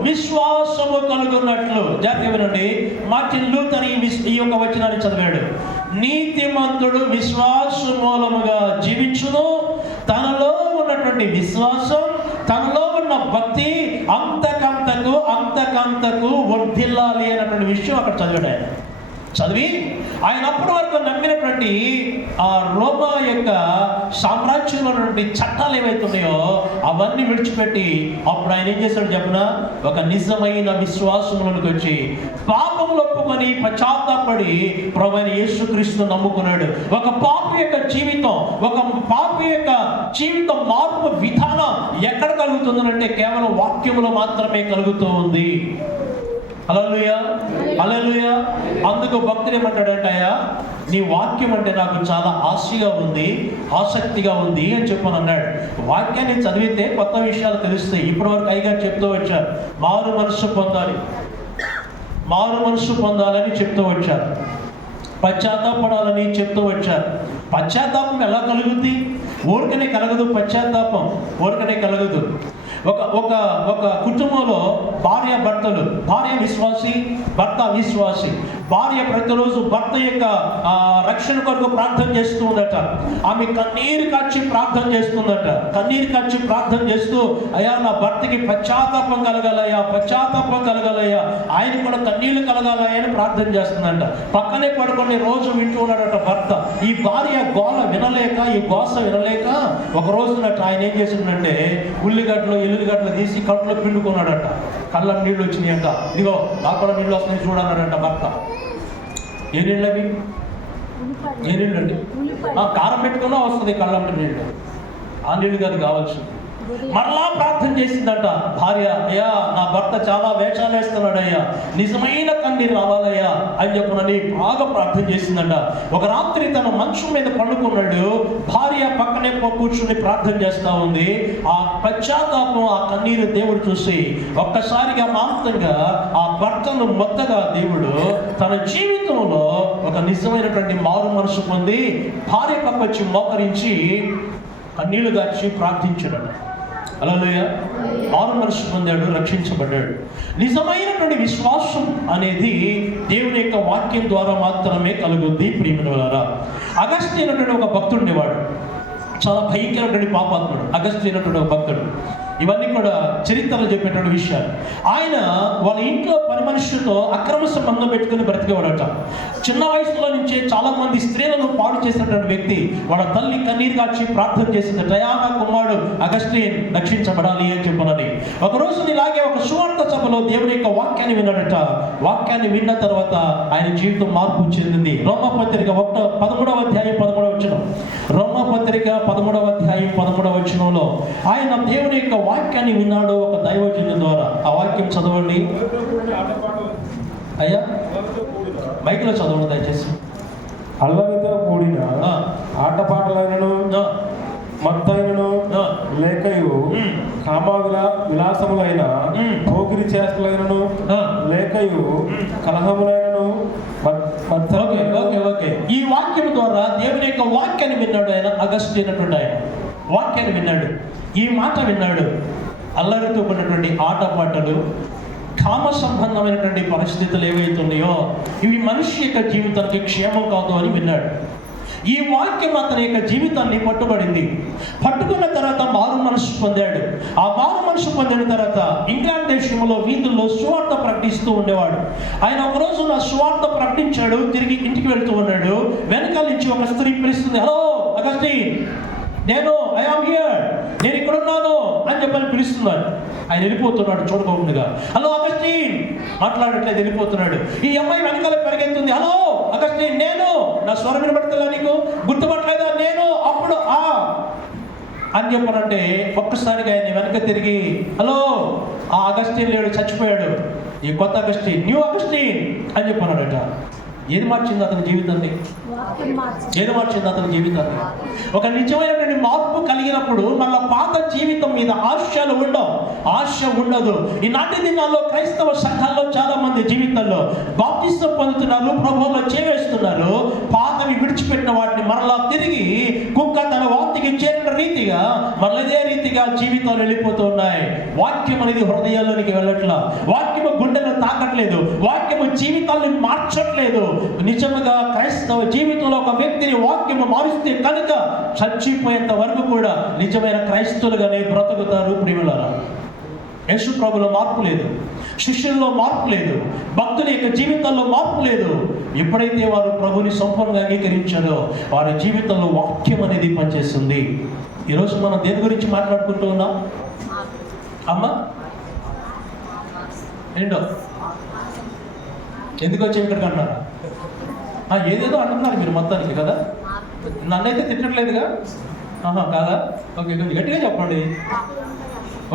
విశ్వాసము కలుగున్నట్లు. జాగ్రత్తగా వినండి. మార్టిన్ లూథర్ ఈ యొక్క వచనాన్ని చదివాడు. నీతిమంతుడు విశ్వాస మూలముగా జీవించును, తనలో ఉన్నటువంటి విశ్వాసం, తనలో ఉన్న భక్తి అంతకంతకు వర్ధిల్లాలి అన్నటువంటి విషయం అక్కడ చదివి ఆయన అప్పటి వరకు నమ్మినటువంటి ఆ రోమా యొక్క సామ్రాజ్యంలో ఉన్నటువంటి చట్టాలు ఏవైతే ఉన్నాయో అవన్నీ విడిచిపెట్టి అప్పుడు ఆయన ఏం చేశాడు చెప్పిన ఒక నిజమైన విశ్వాసంలోకి వచ్చి పాపములు ఒప్పుకొని పశ్చాత్తాపడి ప్రభువైన యేసుక్రీస్తును నమ్ముకున్నాడు. ఒక పాపి యొక్క జీవితం మార్పు విధానం ఎక్కడ కలుగుతుందంటే కేవలం వాక్యములో మాత్రమే కలుగుతూ ఉంది. హల్లెలూయా, హల్లెలూయా. అందుకు భక్తుడు ఏమంటాడంటయ్యా, నీ వాక్యం అంటే నాకు చాలా ఆసక్తిగా ఉంది అని చెప్పని అన్నాడు. వాక్యాన్ని చదివితే కొత్త విషయాలు తెలుస్తాయి. ఇప్పటివరకు అయ్యగారు చెప్తూ వచ్చారు, మారు మనసు పొందాలని చెప్తూ వచ్చారు, పశ్చాత్తాపడాలని చెప్తూ వచ్చారు. పశ్చాత్తాపం ఎలా కలుగుద్ది? ఊరికనే కలగదు. పశ్చాత్తాపం ఊరికనే కలగదు. ఒక కుటుంబంలో భార్య విశ్వాసి, భర్త విశ్వాసి. భార్య ప్రతిరోజు భర్త యొక్క రక్షణ కొరకు ప్రార్థన చేస్తూ ఉందట. ఆమె కన్నీరు కాచి ప్రార్థన చేస్తూ అయ్యా నా భర్తకి పశ్చాత్తాపం కలగాలయ్యా, ఆయన కూడా కన్నీళ్లు కలగాలయ్యా అని ప్రార్థన చేస్తుందంట. పక్కనే పడుకొని రోజు వింటూ ఉన్నాడట భర్త. ఈ భార్య గోస వినలేక ఒక రోజునట ఆయన ఏం చేసిందంటే ఎల్లుగడ్డలు తీసి కడుపులో పిండుకున్నాడట. కళ్ళ నీళ్ళు వచ్చినాయంట. ఇదిగో నాకు కూడా నీళ్ళు వస్తున్నాయి చూడన్నాడంట భర్త. ఏ నీళ్ళు అవి? ఏ నీళ్ళు అండి? కారం పెట్టుకున్నా వస్తుంది కళ్ళంట నీళ్ళు. ఆ నీళ్ళు కాదు కావాల్సింది. మరలా ప్రార్థన చేసిందట భార్య, అయ్యా నా భర్త చాలా వేషాలు వేస్తున్నాడయ్యా, నిజమైన కన్నీరు రావాలయ్యా అని చెప్పనని బాగా ప్రార్థన చేసిందట. ఒక రాత్రి తన మంచం మీద పండుకున్నాడు. భార్య పక్కనే కూర్చుని ప్రార్థన చేస్తా ఉంది. ఆ పశ్చాత్తాపం, ఆ కన్నీరు దేవుడు చూసి ఒక్కసారిగా మాంతంగా ఆ భర్తను మొత్తగా దేవుడు తన జీవితంలో ఒక నిజమైనటువంటి మారు మనసు పొంది భార్య పక్కచ్చి మోకరించి కన్నీళ్లు గార్చి ప్రార్థించాడు. హల్లెలూయా. మారు మనసు పొందాడు, రక్షించబడ్డాడు. నిజమైనటువంటి విశ్వాసం అనేది దేవుని యొక్క వాక్యం ద్వారా మాత్రమే కలుగుద్ది. ప్రియమైనవారా, అగస్త్య అనేటువంటి ఒక భక్తుడు ఉండేవాడు. చాలా భయంకరమైన పాపాత్ముడు. అగస్త్య అనేటువంటి ఒక భక్తుడు. ఇవన్నీ కూడా చరిత్రలో చెప్పేటువంటి విషయాలు. ఆయన వాళ్ళ ఇంట్లో పని మనుషులతో అక్రమ సంబంధం పెట్టుకుని బ్రతికేవాడట. చిన్న వయసులో నుంచే చాలా మంది స్త్రీలను పాడు చేసినటువంటి వ్యక్తి. వాళ్ళ తల్లి కన్నీరు కాచి ప్రార్థన చేసింది, డయానా కుమారుడు అగస్టిన్ రక్షించబడాలి అని చెప్పనని. ఒకరోజు ఇలాగే ఒక సువార్త సభలో దేవుని యొక్క వాక్యాన్ని విన్నాడట. వాక్యాన్ని విన్న తర్వాత ఆయన జీవితం మార్పు చెందింది. రోమపత్రిక 13వ అధ్యాయం 13వ వచనం, రోమపత్రిక 13వ అధ్యాయం 13వ వచనంలో ఆయన దేవుని యొక్క వాక్యాన్ని విన్నాడు ఒక దైవజనుల ద్వారా. ఆ వాక్యం చదవండి అయ్యా, మైక్లో చదవండి దయచేసి. అల్లరితో కూడిన ఆటపాటలైనను మత్తైనను లేకయు విలాసములైన పోకిరి చేష్టలైనను లేకయు కలహములైనను ఈ వాక్యం ద్వారా దేవుని యొక్క వాక్యాన్ని విన్నాడు ఆయన. అగస్టిన్ అయినటువంటి ఆయన వాక్యాన్ని విన్నాడు, ఈ మాట విన్నాడు. అల్లరితో కూడినటువంటి ఆటపాటలు, కామ సంబంధమైనటువంటి పరిస్థితులు ఏవైతున్నాయో ఇవి మనిషి యొక్క జీవితానికి క్షేమం కాదు అని విన్నాడు. ఈ వాక్యం అతని యొక్క జీవితాన్ని పట్టుబడింది. పట్టుకున్న తర్వాత మారు మనసు పొందాడు. ఆ మారు మనసు పొందిన తర్వాత ఇంగ్లాండ్ దేశంలో వీధుల్లో సువార్త ప్రకటిస్తూ ఉండేవాడు. ఆయన ఒకరోజు నా సువార్త ప్రకటించాడు, తిరిగి ఇంటికి వెళ్తూ ఉన్నాడు. వెనకాల నుంచి ఒక స్త్రీ పిలుస్తుంది, హలో అగస్టిన్, నేను ఐఆమ్ హియర్, నేను ఇక్కడ ఉన్నాను అని చెప్పని పిలుస్తున్నాడు. ఆయన వెళ్ళిపోతున్నాడు చూడకుండా. హలో అగస్టిన్, మాట్లాడట్లేదు, వెళ్ళిపోతున్నాడు. ఈ అమ్మాయి వెనకాల పెరిగెత్తుంది, హలో అగస్టిన్, నేను, నా స్వరం వినబడతలే, నీకు గుర్తుపట్టలేదా, నేను అప్పుడు అని చెప్పనంటే ఒక్కసారిగా ఆయన వెనక తిరిగి, హలో, ఆ అగస్టిన్ లేడు, చచ్చిపోయాడు, ఈ కొత్త అగస్టిన్, న్యూ అగస్టిన్ అని చెప్పన్నాడట. ఏది మార్చింది అతని జీవితాన్ని? ఏది మార్చింది అతని జీవితాన్ని? ఒక నిజమైనటువంటి మార్పు కలిగినప్పుడు మళ్ళీ పాత జీవితం మీద ఆశలు ఉండవు, ఆశ ఉండదు. ఈనాటి దినాల్లో క్రైస్తవ సంఘాల్లో చాలా మంది జీవితాల్లో బాప్తిస్మం పొందుతున్నారు, ప్రభువులో చేవేస్తున్నారు. పాతవి విడిచిపెట్టిన వాటిని మరలా తిరిగి కుక్క తన వాంతికి చేరిన రీతిగా మరలా ఇదే రీతిగా జీవితాలు వెళ్ళిపోతూ ఉన్నాయి. వాక్యం అనేది హృదయాల్లోనికి వెళ్ళట్లా, వాక్యము గుండెను తాకట్లేదు, వాక్యము జీవితాన్ని మార్చట్లేదు. నిజంగా క్రైస్తవ జీవితంలో ఒక వ్యక్తిని వాక్యము మారుస్తే కనుక చచ్చిపోయేంత వరకు కూడా నిజమైన క్రైస్తవులుగానే బ్రతుకుతారు. ప్రియులారా, యేసు ప్రభులో మార్పు లేదు, శిష్యుల్లో మార్పు లేదు, భక్తుల యొక్క జీవితంలో మార్పు లేదు. ఎప్పుడైతే వారు ప్రభుని సంపూర్ణంగా అంగీకరించారో వారి జీవితంలో వాక్యం అనేది పనిచేస్తుంది. ఈరోజు మనం దేని గురించి మాట్లాడుకుంటూ ఉన్నాం అమ్మా? ఏంటో ఎందుకు వచ్చి ఇక్కడికి అంటున్నారా? ఏదేదో అంటున్నారు మీరు మొత్తానికి కదా. నన్నైతే తిట్టట్లేదుగా? కాదా? ఓకే, గట్టిగా చెప్పండి.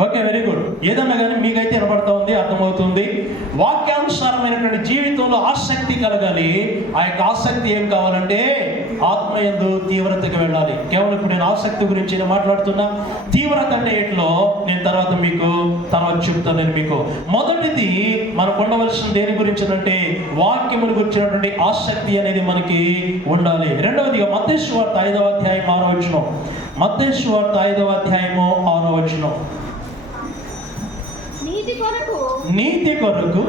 Okay, very good. ఏదన్నా కానీ మీకైతే వినపడతా ఉంది, అర్థమవుతుంది. వాక్యానుసారమైనటువంటి జీవితంలో ఆసక్తి కలగాలి. ఆ యొక్క ఆసక్తి ఏం కావాలంటే ఆత్మయందు తీవ్రతకి వెళ్ళాలి. కేవలం ఇప్పుడు నేను ఆసక్తి గురించి నేను మాట్లాడుతున్నా. తీవ్రత అంటే ఏంటో నేను తర్వాత చెప్తాను. నేను మీకు మొదటిది మనకు ఉండవలసిన దేని గురించి అంటే వాక్యమును గురించినటువంటి ఆసక్తి అనేది మనకి ఉండాలి. రెండవదిగా మత్తయి సువార్త 5వ అధ్యాయం 6వ వచనం, మత్తయి సువార్త 5వ అధ్యాయము 6వ వచనం. నీతి కొరకు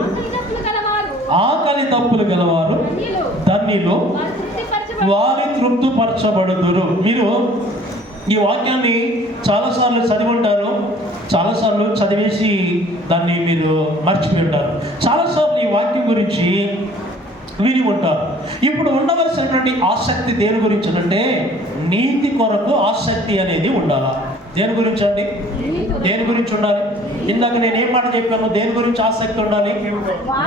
ఆకలి తప్పులు గలవారు ధన్యులు, వారి తృప్తిపరచబడుదురు. మీరు ఈ వాక్యాన్ని చాలాసార్లు చదివి ఉంటారు, చాలాసార్లు చదివేసి దాన్ని మీరు మర్చిపోయి ఉంటారు, చాలాసార్లు ఈ వాక్యం గురించి విని ఉంటారు. ఇప్పుడు ఉండవలసినటువంటి ఆసక్తి దేని గురించి అంటే నీతి కొరకు ఆసక్తి అనేది ఉండాలా. దేని గురించి అండి? దేని గురించి ఉండాలి? ఇందాక నేను ఏం మాట చెప్పాను? దేని గురించి ఆసక్తి ఉండాలి?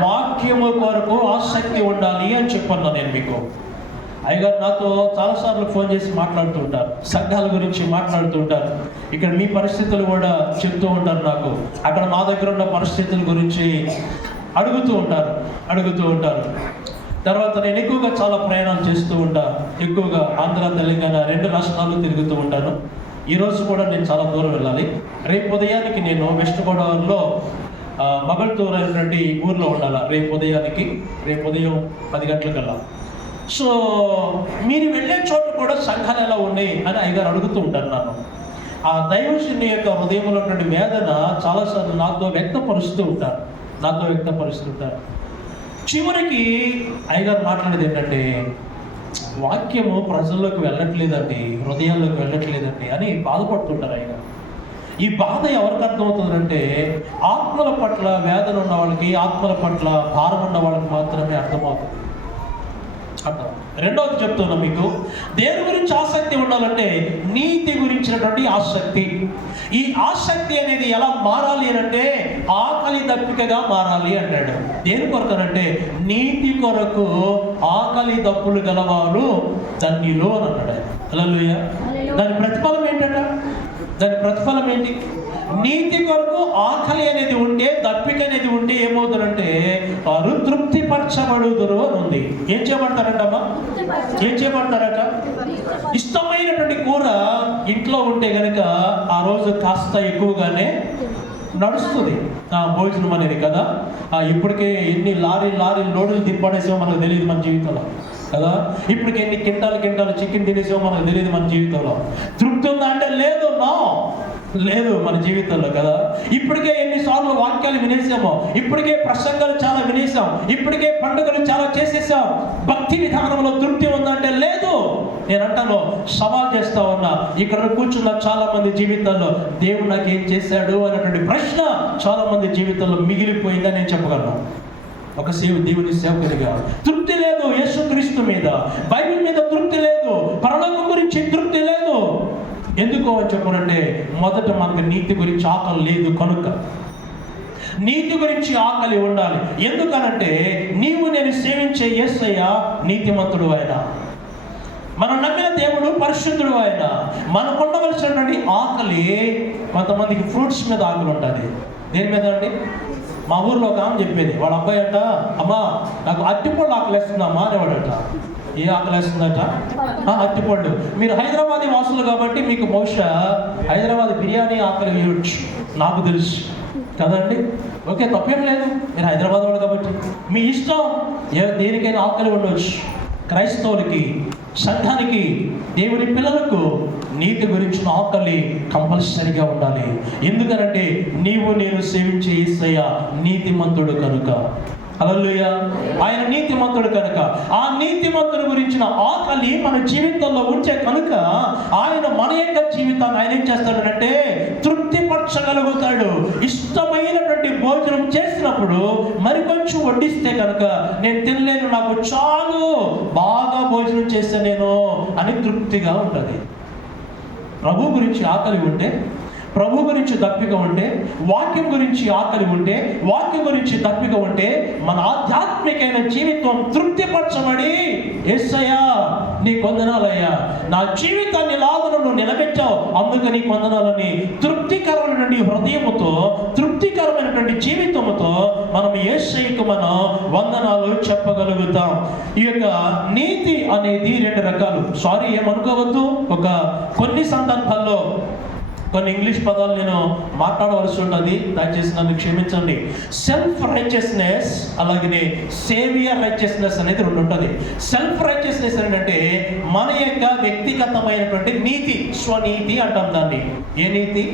వాక్యము కొరకు ఆసక్తి ఉండాలి అని చెప్పాను నేను మీకు. అయ్యగారు నాతో చాలాసార్లు ఫోన్ చేసి మాట్లాడుతూ ఉంటారు, సంఘాల గురించి మాట్లాడుతూ ఉంటారు. ఇక్కడ మీ పరిస్థితులు కూడా చెప్తూ ఉంటారు నాకు. అక్కడ మా దగ్గర ఉన్న పరిస్థితుల గురించి అడుగుతూ ఉంటారు. తర్వాత నేను ఎక్కువగా చాలా ప్రయాణాలు చేస్తూ ఉంటాను. ఎక్కువగా ఆంధ్ర, తెలంగాణ 2 రాష్ట్రాలు తిరుగుతూ ఉంటాను. ఈరోజు కూడా నేను చాలా దూరం వెళ్ళాలి. రేపు ఉదయానికి నేను వెస్ట్ గోదావరిలో మగల్తూరు అనేటువంటి ఊర్లో ఉండాలి. రేపు ఉదయం 10 గంటలకల్లా. సో మీరు వెళ్ళే చోట కూడా సంఘాలు ఎలా ఉన్నాయి అని అయ్యగారు అడుగుతూ ఉంటారు నన్ను. ఆ దైవజనుని యొక్క హృదయంలో ఉన్నటువంటి వేదన చాలాసార్లు నాతో వ్యక్తపరుస్తూ ఉంటారు. చివరికి అయ్యగారు మాట్లాడేది ఏంటంటే వాక్యము ప్రజల్లోకి వెళ్ళట్లేదండి, హృదయాల్లోకి వెళ్ళట్లేదండి అని బాధపడుతుంటారు అయ్యగారు. ఈ బాధ ఎవరికి అర్థమవుతుందంటే ఆత్మల పట్ల వేదన ఉన్న వాళ్ళకి, ఆత్మల పట్ల భారం ఉన్న వాళ్ళకి మాత్రమే అర్థమవుతుంది. అర్థం. రెండవది చెప్తున్నా మీకు, దేని గురించి ఆసక్తి ఉండాలంటే నీతి గురించినటువంటి ఆసక్తి. ఈ ఆసక్తి అనేది ఎలా మారాలి అంటే ఆకలి దప్పికగా మారాలి అంటాడు. దేని కొరకనంటే నీతి కొరకు ఆకలి దప్పులు గలవారు ధన్యులు అని అన్నాడు ఆయన. హల్లెలూయా. దాని ప్రతిఫలం ఏంటంట? దాని ప్రతిఫలం ఏంటి? నీతి కొరకు ఆకలి అనేది ఉంటే, దప్పిక అనేది ఉంటే ఏమవుతుందంటే వారు తృప్తిపరచబడుదురు అని ఉంది. ఏం చేయబడతారంటమ్మా? ఏం చేయబడతారట? ఇష్టమైనటువంటి కూర ఇంట్లో ఉంటే గనక ఆ రోజు కాస్త ఎక్కువగానే నడుస్తుంది భోజనం అనేది కదా. ఇప్పటికే ఎన్ని లారీ లోడులు దింపడేసామో మనకు తెలియదు మన జీవితంలో కదా. ఇప్పటికే ఎన్ని కింటాలు చికెన్ తినేసామో మనకు తెలియదు మన జీవితంలో. తృప్తి ఉందా అంటే లేదు, లేదు మన జీవితంలో కదా. ఇప్పటికే ఎన్నిసార్లు వాక్యాలు వినేసామో, ఇప్పటికే ప్రసంగాలు చాలా వినేసాం, ఇప్పటికే పండుగలు చాలా చేసేసాం. భక్తి విధానంలో తృప్తి ఉందంటే లేదు. నేను అంటాను, సవాల్ చేస్తా ఉన్నా, ఇక్కడ కూర్చున్న చాలా మంది జీవితాల్లో దేవుడు నాకు ఏం చేశాడు అనేటువంటి ప్రశ్న చాలా మంది జీవితంలో మిగిలిపోయిందని నేను చెప్పగలను. ఒక దేవుని సేవకునిగా తృప్తి లేదు, యేసుక్రీస్తు మీద, బైబిల్ మీద తృప్తి లేదు, పరలోకం గురించి తృప్తి లేదు. ఎందుకో అని చెప్పనంటే మొదట మనకు నీతి గురించి ఆకలి లేదు కనుక. నీతి గురించి ఆకలి ఉండాలి. ఎందుకనంటే నీవు నేను సేవించే యేసయ్య నీతిమంతుడు ఆయన, మనం నమ్మిన దేవుడు పరిశుద్ధుడు ఆయన. మనకు ఉండవలసినటువంటి ఆకలి, కొంతమందికి ఫ్రూట్స్ మీద ఆకలి ఉంటుంది. దేని మీద అండి? మా ఊర్లో ఒక ఆమె చెప్పేది, వాళ్ళ అబ్బాయి అంట, అమ్మా నాకు అరటిపళ్ళు ఆకలిస్తుందమ్మా అనేవాడట. ఏ ఆకలిస్తుందట? అరటిపళ్ళు. మీరు హైదరాబాదీ వాసులు కాబట్టి మీకు బహుశా హైదరాబాద్ బిర్యానీ ఆకలి వేయవచ్చు, నాకు తెలుసు కదండి. ఓకే, తప్పేం లేదు, మీరు హైదరాబాద్ వాళ్ళు కాబట్టి మీ ఇష్టం, దేనికైనా ఆకలి ఉండవచ్చు. క్రైస్తవులకి, సంఘానికి, దేవుని పిల్లలకు నీతి గురించిన ఆకలి కంపల్సరిగా ఉండాలి. ఎందుకనంటే నీవు నేను సేవించే యేసయ్య నీతిమంతుడు కనుక. హల్లెలూయా. ఆయన నీతిమంతుడు కనుక ఆ నీతిమంతుడు గురించిన ఆకలి మన జీవితంలో ఉంచే కనుక ఆయన మన యొక్క జీవితాన్ని ఆయన ఏం చేస్తాడంటే తృప్తిపరచగలుగుతాడు. ఇష్టమైనటువంటి భోజనం చేసినప్పుడు మరికొంచెం వడ్డిస్తే కనుక నేను తినలేను, నాకు చాలు, బాగా భోజనం చేస్తే నేను అని తృప్తిగా ఉంటుంది. ప్రభు గురించి ఆకలి ఉంటే, ప్రభు గురించి దప్పిక ఉంటే, వాక్యం గురించి ఆకలి ఉంటే, వాక్యం గురించి దప్పిక ఉంటే మన ఆధ్యాత్మికమైన జీవితం తృప్తిపరచబడి, యేసయ్యా నీ వందనాలయ్యా, నా జీవితాన్ని లాగును నిలబెట్టావు, అందుకని నీ వందనాలని తృప్తికరమైనటువంటి హృదయముతో, తృప్తికరమైనటువంటి జీవితముతో మనం యేసయ్యకు మనం వందనాలు చెప్పగలుగుతాం. ఈ యొక్క నీతి అనేది రెండు రకాలు. ఏమనుకోవద్దు, కొన్ని సందర్భాల్లో కొన్ని ఇంగ్లీష్ పదాలు నేను మాట్లాడవలసి ఉంటుంది, దయచేసి నన్ను క్షమించండి. సెల్ఫ్ రైచియస్నెస్, అలాగే సేవియర్ రైచియస్నెస్ అనేది రెండు ఉంటుంది. సెల్ఫ్ రైచియస్నెస్ ఏంటంటే మన యొక్క వ్యక్తిగతమైనటువంటి నీతి, స్వనీతి అంటాం దాన్ని. ఏ నీతి?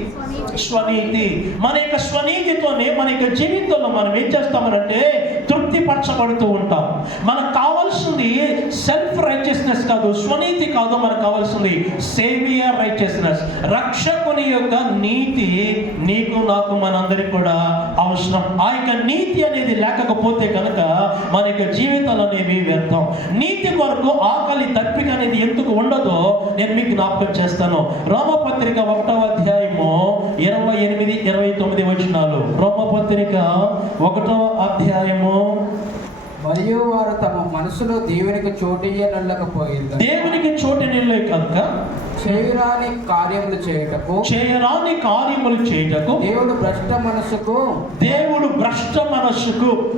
స్వనీతి. మన యొక్క స్వనీతితోనే మన యొక్క జీవితంలో మనం ఏం చేస్తామనంటే తృప్తిపరచబడుతూ ఉంటాం. మనకు కావాల్సింది సెల్ఫ్ రైచియస్నెస్ కాదు, స్వనీతి కాదు, మనకు కావాల్సింది సేవియర్ రైచియస్నెస్, రక్షకుని యొక్క నీతి నీకు నాకు మనందరికి కూడా అవసరం. ఆ యొక్క నీతి అనేది లేకపోతే కనుక మన యొక్క జీవితాలు అనేవి వ్యర్థం. నీతి కొరకు ఆకలి దప్పిక అనేది ఎందుకు ఉండదో నేను మీకు జ్ఞాపకం చేస్తాను. రోమపత్రిక 1వ అధ్యాయము 28, 29 వచనాలు. రోమపత్రిక 1వ అధ్యాయము. మరియు వారు తమ మనసులో దేవునికి చోటియ్యనలేకపోయింది. దేవునికి చోటినిల్లే కనుక చేయరాని కార్యములు చేయుటకు దేవుడు భ్రష్ట మనస్సుకు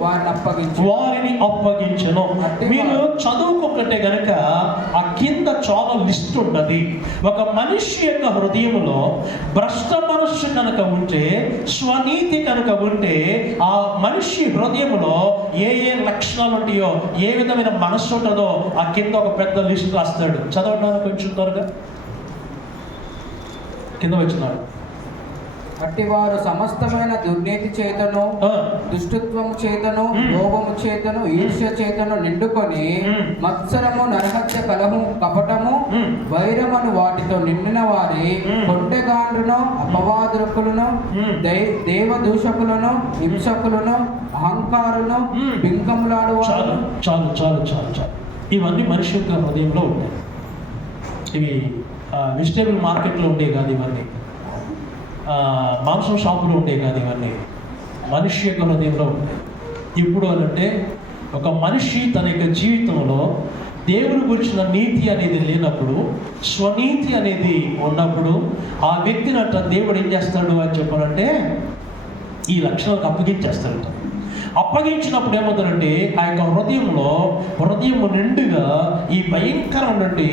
వారిని అప్పగించను. మీరు చదువుకుంటే గనక ఆ కింద చాలా లిస్ట్ ఉన్నది. ఒక మనిషి యొక్క హృదయంలో భ్రష్ట మనస్సు కనుక ఉంటే, స్వనీతి కనుక ఉంటే, ఆ మనిషి హృదయంలో ఏ లక్షణాలు ఉంటాయో, ఏ విధమైన మనస్సు ఉంటుందో ఆ కింద ఒక పెద్ద లిస్ట్ రాస్తాడు. చదవడానికి కొంచెం త్వరగా కింద వచ్చినాడు. అట్టివారు సమస్తమైన దుర్నీతి చేతను దుష్టత్వము చేతను లోభము చేతను ఈర్ష్య చేతను నిండుకొని మత్సరము నరహత్య కలహము కపటము వైరమును వాటితో నిండిన వారి కొంటెగాండ్రును అపవాదుకులను దేవదూషకులను హింసకులను అహంకారులను బింకములాడు చాలు చాలు చాలు చాలు చాలు. ఇవన్నీ మనిషి యొక్క హృదయంలో ఉంటాయి. ఇవి వెజిటేబుల్ మార్కెట్లో ఉండే కాదు, ఇవన్నీ మాంసం షాపులో ఉండే కాదు, ఇవన్నీ మనిషి యొక్క హృదయంలో ఉంటాయి. ఇప్పుడు అంటే ఒక మనిషి తన యొక్క జీవితంలో దేవుని గురించిన నీతి అనేది లేనప్పుడు, స్వనీతి అనేది ఉన్నప్పుడు ఆ వ్యక్తిని అట్లా దేవుడు ఏం చేస్తాడు అని చెప్పాలంటే ఈ లక్షణాలకు అప్పగించేస్తాడు. అప్పగించినప్పుడు ఏమవుతుందంటే ఆ యొక్క హృదయం నిండుగా ఈ భయంకరమైనటువంటి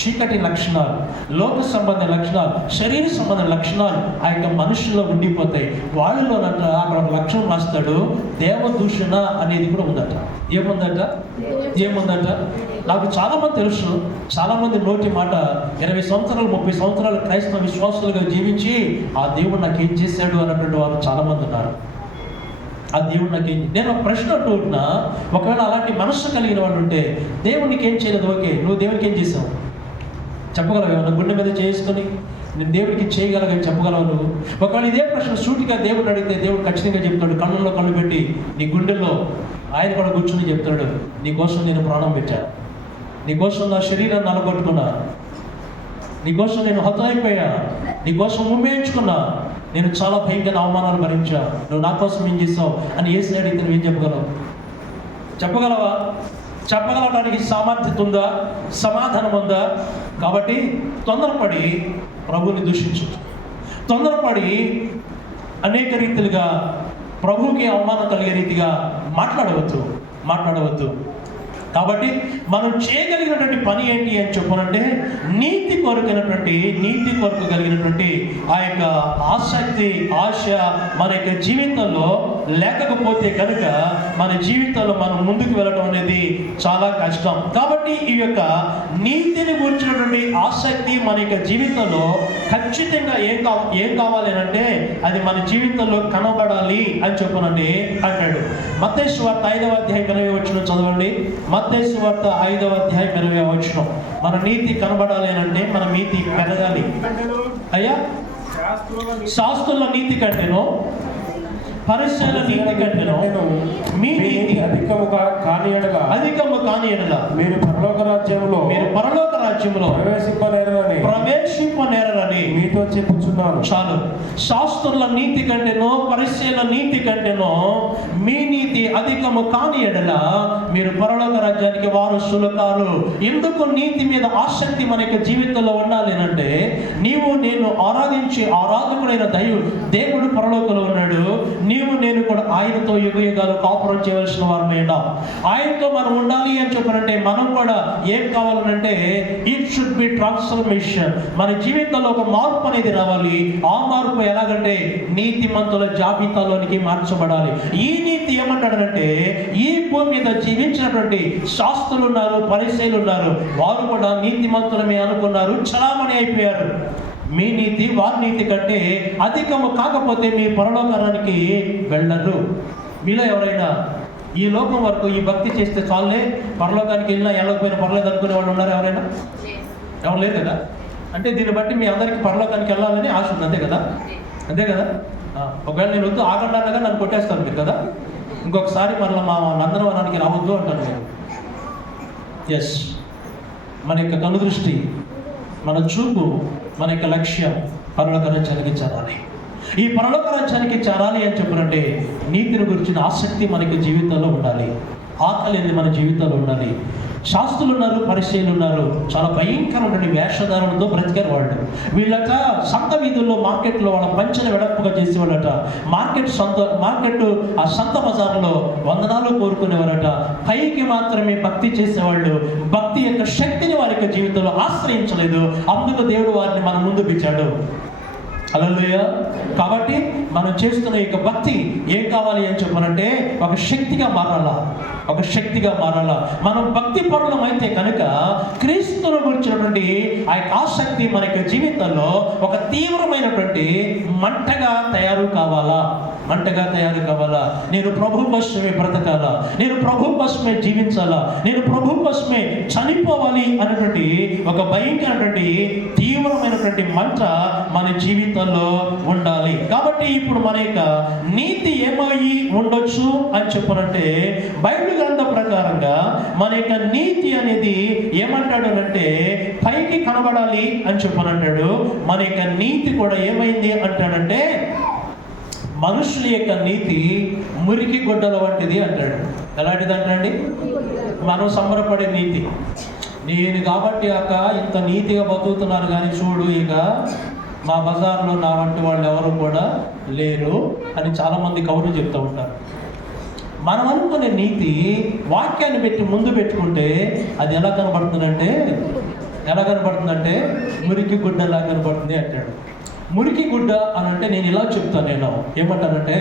చీకటి లక్షణాలు, లోక సంబంధ లక్షణాలు, శరీర సంబంధ లక్షణాలు ఆ యొక్క మనుషుల్లో ఉండిపోతాయి. వాళ్ళలోనంట అక్కడ ఒక లక్షణం రాస్తాడు, దేవదూషణ అనేది కూడా ఉందట. ఏముందట నాకు చాలామంది తెలుసు. చాలామంది నోటి మాట 20 సంవత్సరాలు 30 సంవత్సరాలు క్రైస్తవ విశ్వాసులుగా జీవించి ఆ దేవుడు నాకు ఏం చేశాడు అన్నటువంటి వారు చాలామంది ఉన్నారు. ఆ దేవుడు నాకేం, నేను ఒక ప్రశ్న అంటున్నా, ఒకవేళ అలాంటి మనస్సు కలిగిన వాళ్ళు ఉంటే దేవునికి ఏం చేయలేదు, ఓకే, నువ్వు దేవునికి ఏం చేసావు చెప్పగలవు? ఏమన్నా గుండె మీద చేసుకొని నేను దేవుడికి చేయగలగని చెప్పగలవు నువ్వు? ఒకవేళ ఇదే ప్రశ్న సూటిగా దేవుడిని అడిగితే దేవుడు ఖచ్చితంగా చెప్తాడు, కళ్ళల్లో కళ్ళు పెట్టి నీ గుండెల్లో ఆయన కూడా కూర్చొని చెప్తాడు, నీకోసం నేను ప్రాణం పెట్టాను, నీకోసం నా శరీరాన్ని నలగొట్టుకున్నా, నీకోసం నేను హతమైపోయా, నీకోసం ఉమ్మేయించుకున్నా, నేను చాలా భయంకర అవమానాలు భరించా, నువ్వు నా కోసం ఏం చేసావు అని ఏసీ అడిగితే నువ్వేం చెప్పగలవా? చెప్పగలడానికి సామర్థ్యత ఉందా? సమాధానం ఉందా? కాబట్టి తొందరపడి ప్రభువుని దూషించు, తొందరపడి అనేక రీతిలుగా ప్రభువుకి అవమానం కలిగే రీతిగా మాట్లాడవద్దు. కాబట్టి మనం చేయగలిగినటువంటి పని ఏంటి అని చెప్పనంటే నీతి కొరకు కలిగినటువంటి ఆ యొక్క ఆసక్తి, ఆశ మన యొక్క జీవితంలో లేకపోతే కనుక మన జీవితంలో మనం ముందుకు వెళ్ళడం అనేది చాలా కష్టం. కాబట్టి ఈ యొక్క నీతిని గురించినటువంటి ఆసక్తి మన యొక్క జీవితంలో ఖచ్చితంగా ఏం కావాలి అంటే అది మన జీవితంలో కనబడాలి అని చెప్పనండి అంటాడు. మత్తయి సువార్త 5వ అధ్యాయం 20వ వచనం చదవండి. మత్తయి సువార్త 5వ అధ్యాయం 20వ వచనం. మన నీతి కనబడాలి అంటే మన నీతి పెరగాలి. అయ్యా, శాస్త్రుల నీతి కంటేనో పరిశీలన నీతి కంటేనో మీ నీతి అధికము కాని ఎడల మీరు పరలోక రాజ్యంలో ప్రవేశింపనేరని మీతో చెప్పుచున్నాను. చాలు. శాస్త్రుల నీతి కంటేనో పరిశీలన నీతి కంటేనో మీ నీతి అధికము కాని ఎడల మీరు పరలోక రాజ్యానికి వారసులు కారు. ఎందుకు నీతి మీద ఆసక్తి మన యొక్క జీవితంలో ఉండాలి అంటే నీవు నేను ఆరాధించి ఆరాధకుడైన దేవుడు పరలోకంలో ఉన్నాడు. నీవు నేను కూడా ఆయనతో యుగయుగాలు కాపురం చేయవలసిన వారమే ఉన్నాం. ఆయనతో మనం ఉండాలి అని చెప్పారంటే మనం కూడా ఏం కావాలనంటే ఇట్ షుడ్ బి ట్రాన్స్ఫర్మేషన్. మన జీవితంలో ఒక మార్పు అనేది రావాలి. ఆ మార్పు ఎలాగంటే నీతిమంతుల జాబితాలోనికి మార్చబడాలి. ఈ నీతి ఏమంటాడంటే ఈ భూమి మీద జీవించినటువంటి శాస్త్రులు ఉన్నారు, పరిచయులు ఉన్నారు, వారు కూడా నీతిమంతులమే అనుకున్నారు, చలామణి అయిపోయారు. మీ నీతి వారి నీతి కంటే అధికము కాకపోతే మీ పరలోకానికి వెళ్ళరు. మీలో ఎవరైనా ఈ లోకం వరకు ఈ భక్తి చేస్తే చాలే పరలోకానికి వెళ్ళినా వెళ్ళకపోయినా పర్లేదు అనుకునే వాళ్ళు ఉన్నారు? ఎవరైనా? ఎవరు లేదు కదా. అంటే దీన్ని బట్టి మీ అందరికీ పరలోకానికి వెళ్ళాలని ఆశ ఉంది, అంతే కదా. ఒకవేళ నేను వద్దు ఆగండానగా నన్ను కొట్టేస్తాను మీరు కదా, ఇంకొకసారి మరలా మా నందనవనానికి రావద్దు అంటాను నేను. ఎస్, మన యొక్క కనుదృష్టి, మన చూపు, మన యొక్క లక్ష్యం పరలోక రాజ్యానికి చేరాలి. ఈ పరలోక రాజ్యానికి చేరాలి అని చెప్పారంటే నీతిని గురించిన ఆసక్తి మనకి జీవితంలో ఉండాలి, ఆకలి అనేది మన జీవితంలో ఉండాలి. శాస్త్రులు ఉన్నారు, పరిచయులు ఉన్నారు, చాలా భయంకరమైన వేషధారణతో బ్రతికారు వాళ్ళు. వీళ్ళట సంత వీధుల్లో మార్కెట్లో వాళ్ళ పంచెలు వెడప్పుగా చేసేవాళ్ళట. మార్కెట్ ఆ సంత బజార్లో వందనాలు కోరుకునేవారట. పైకి మాత్రమే భక్తి చేసేవాళ్ళు, భక్తి యొక్క శక్తిని వారి యొక్క జీవితంలో ఆశ్రయించలేదు. అందుకు దేవుడు వారిని మన ముందుకు ఇచ్చాడు. హల్లెలూయా. కాబట్టి మనం చేస్తున్న ఈ భక్తి ఏం కావాలి అని చెప్పాలంటే ఒక శక్తిగా మారాలా, ఒక శక్తిగా మారాలా. మనం భక్తి పరులం అయితే కనుక క్రీస్తును గురించినటువంటి ఆ యొక్క ఆసక్తి మన యొక్క జీవితంలో ఒక తీవ్రమైనటువంటి మంటగా తయారు కావాలా, మంటగా తయారు కావాలా. నేను ప్రభు కోసమే బ్రతకాలా, నేను ప్రభు కోసమే జీవించాలా, నేను ప్రభు కోసమే చనిపోవాలి అన్నటువంటి ఒక భయంకరమైనటువంటి తీవ్రమైనటువంటి మంట మన జీవితంలో ఉండాలి. కాబట్టి ఇప్పుడు మన యొక్క నీతి ఏమయ్యి ఉండొచ్చు అని చెప్పనంటే బైబిల్ గ్రంథం ప్రకారంగా మన యొక్క నీతి అనేది ఏమంటాడు అంటే పైకి కనబడాలి అని చెప్పనంటాడు. మన యొక్క నీతి కూడా ఏమైంది అంటాడంటే మనుషుల యొక్క నీతి మురికి గుడ్డల వంటిది అంటాడు. ఎలాంటిది అంటాడండి? మనం సంబరపడే నీతి. నేను కాబట్టి అక్క ఇంత నీతిగా బతుకుతున్నాను, కానీ చూడు ఇక మా బజార్లో నా వంటి వాళ్ళు ఎవరు కూడా లేరు అని చాలామంది కౌరులు చెప్తూ ఉంటారు. మనం అనుకునే నీతి వాక్యాన్ని పెట్టి ముందు పెట్టుకుంటే అది ఎలా కనబడుతుందంటే మురికి గుడ్డలా కనబడుతుంది అంటాడు. మురికి గుడ్డ అని అంటే నేను ఇలా చెప్తాను, నేను ఏమంటానంటే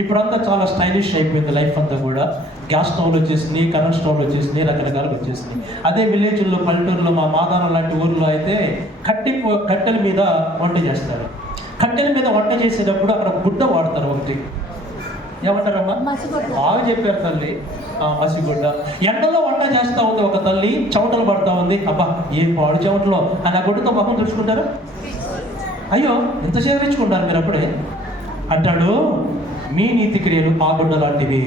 ఇప్పుడంతా చాలా స్టైలిష్ అయిపోయింది లైఫ్ అంతా కూడా. గ్యాస్ స్టవ్లు వచ్చేసినాయి, కరెంట్ స్టవ్లు వచ్చేసినాయి, రకరకాలు వచ్చేసినాయి. అదే విలేజ్లో పల్లెటూరులో మా మాదానం లాంటి ఊర్లో అయితే కట్టెల మీద వంట చేస్తారు. కట్టెల మీద వంట చేసేటప్పుడు అక్కడ గుడ్డ వాడతారు ఒకటి. ఏమంటారమ్మా? బాగా చెప్పారు తల్లి. మసిగుడ్డ. ఎండలో వంట చేస్తూ ఉంది ఒక తల్లి, చెమటలు పడుతూ ఉంది. అబ్బా ఏం పాడు చెమటలో అని ఆ గుడ్డతో మొహం తుడుచుకుంటారా? అయ్యో ఎంత సేవించుకుంటారు మీరు అప్పుడే అంటాడు. మీ నీతి క్రియలు ఆ గుడ్డ లాంటివి.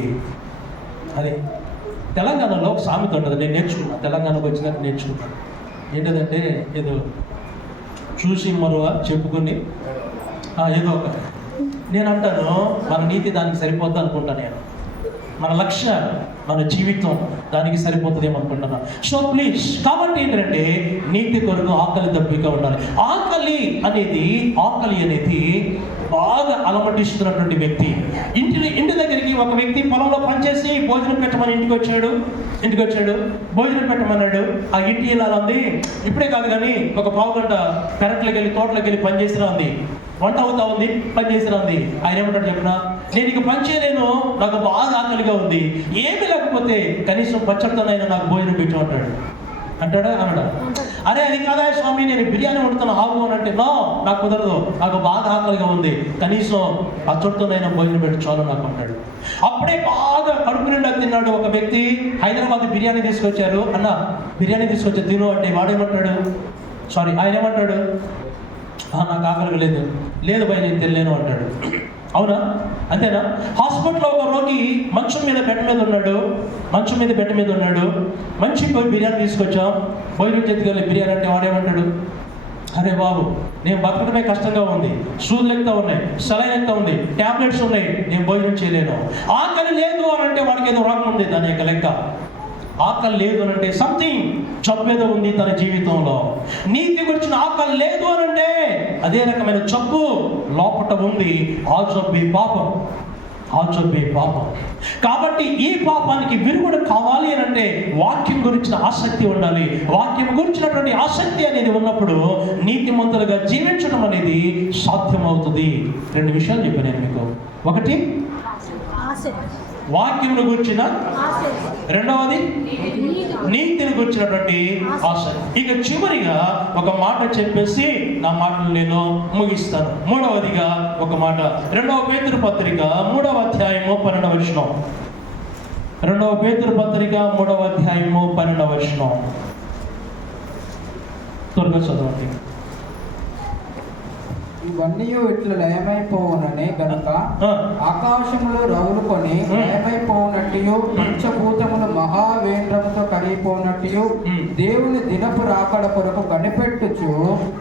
అది తెలంగాణలో ఒక సామెత ఉంటుంది, నేను నేర్చుకున్నాను. తెలంగాణకు వచ్చినాక నేర్చుకున్నాను. ఏంటంటే ఏదో చూసి మరో చెప్పుకుని ఏదో ఒక నేను అంటాను మన నీతి దానికి సరిపోద్ది అనుకుంటాను. నేను మన లక్ష్యం, మన జీవితం దానికి సరిపోతుందేమో అనుకుంటున్నాను. సో ప్లీజ్, కాబట్టి ఏంటంటే నీతి కొరకు ఆకలి దప్పిక ఉండాలి. ఆకలి అనేది బాగా అలమటిస్తున్నటువంటి వ్యక్తి. ఇంటి దగ్గరికి ఒక వ్యక్తి పొలంలో పనిచేసి భోజనం పెట్టమని ఇంటికి వచ్చాడు. భోజనం పెట్టమన్నాడు. ఆ ఇంటి ఇలా ఉంది, ఇప్పుడే కాదు కానీ ఒక పావు గంట పెరట్లోకి వెళ్ళి తోటలోకి వెళ్ళి పని చేసినా ఉంది, వంట అవుతా ఉంది, పని చేసినా ఉంది. ఆయన ఏమంటాడు చెప్పిన, నేను ఇక పని చేయలేను, నాకు బాగా ఆకలిగా ఉంది, ఏమీ లేకపోతే కనీసం పచ్చడితోనైనా నాకు భోజనం పెట్టు అంటాడా? అనడా? అరే అది కాదా స్వామి, నేను బిర్యానీ వండుతాను ఆగు అని అంటే, నో నాకు కుదరదు, నాకు బాగా ఆకలిగా ఉంది, కనీసం పచ్చడితోనైనా భోజనం పెట్టి చాలు నాకు అంటాడు. అప్పుడే బాగా కడుపు నిండా తిన్నాడు ఒక వ్యక్తి. హైదరాబాద్ బిర్యానీ తీసుకొచ్చారు. అన్న బిర్యానీ తీసుకొచ్చి తిను అంటే ఆయన ఏమంటాడు? నాకు ఆకలిగా లేదు భయ నేను తినలేను అంటాడు. అవునా? అంతేనా? హాస్పిటల్లో ఒక రోగి మంచం మీద బెడ్ మీద ఉన్నాడు. మంచి బిర్యానీ తీసుకొచ్చాం, భోజనం చేతికెళ్ళి బిర్యానీ అంటే వాడేమంటాడు? అరే బాబు, నేను బతకడమే కష్టంగా ఉంది, సూదులు ఎక్కుతా ఉన్నాయి, సెలైన్ ఎక్కుతా ఉంది, ట్యాబ్లెట్స్ ఉన్నాయి, నేను భోజనం చేయలేను. ఆకలి లేదు అని అంటే వాడికి ఏదో రోగం ఉంది. దాని యొక్క లెక్క ఆకలి లేదు అని అంటే సంథింగ్ జబ్బేదో ఉంది తన జీవితంలో. నీతి గురించిన ఆకలి లేదు అని అంటే అదే రకమైన జబ్బు లోపట ఉంది. ఆ జబ్బే పాపం. కాబట్టి ఈ పాపానికి విరుగుడు కావాలి అని అంటే వాక్యం గురించిన ఆసక్తి ఉండాలి. వాక్యం గురించినటువంటి ఆసక్తి అనేది ఉన్నప్పుడు నీతిమంతులుగా జీవించడం అనేది సాధ్యమవుతుంది. 2 విషయాలు చెప్పాను నేను మీకు. ఒకటి వాక్యమును గురించిన, రెండవది నీతిని గురించినటువంటి ఆసక్తి. ఇక చివరిగా ఒక మాట చెప్పేసి నా మాటలు నేను ముగిస్తాను. మూడవదిగా ఒక మాట, 2వ పేతురు పత్రిక 3వ అధ్యాయము 12వ వచనం. 2వ పేతురు పత్రిక 3వ అధ్యాయము 12వ వచనం. త్వరగా చదవండి. ఇవన్నీ ఇట్లు లయమైపోవుననే గనుక ఆకాశములు రవులుకొని లయమైపోవునట్టు, పంచభూతములు మహావేంద్రముతో కరిగిపోనట్టు, దేవుని దినపు రాకడ కొరకు కనిపెట్టుచు,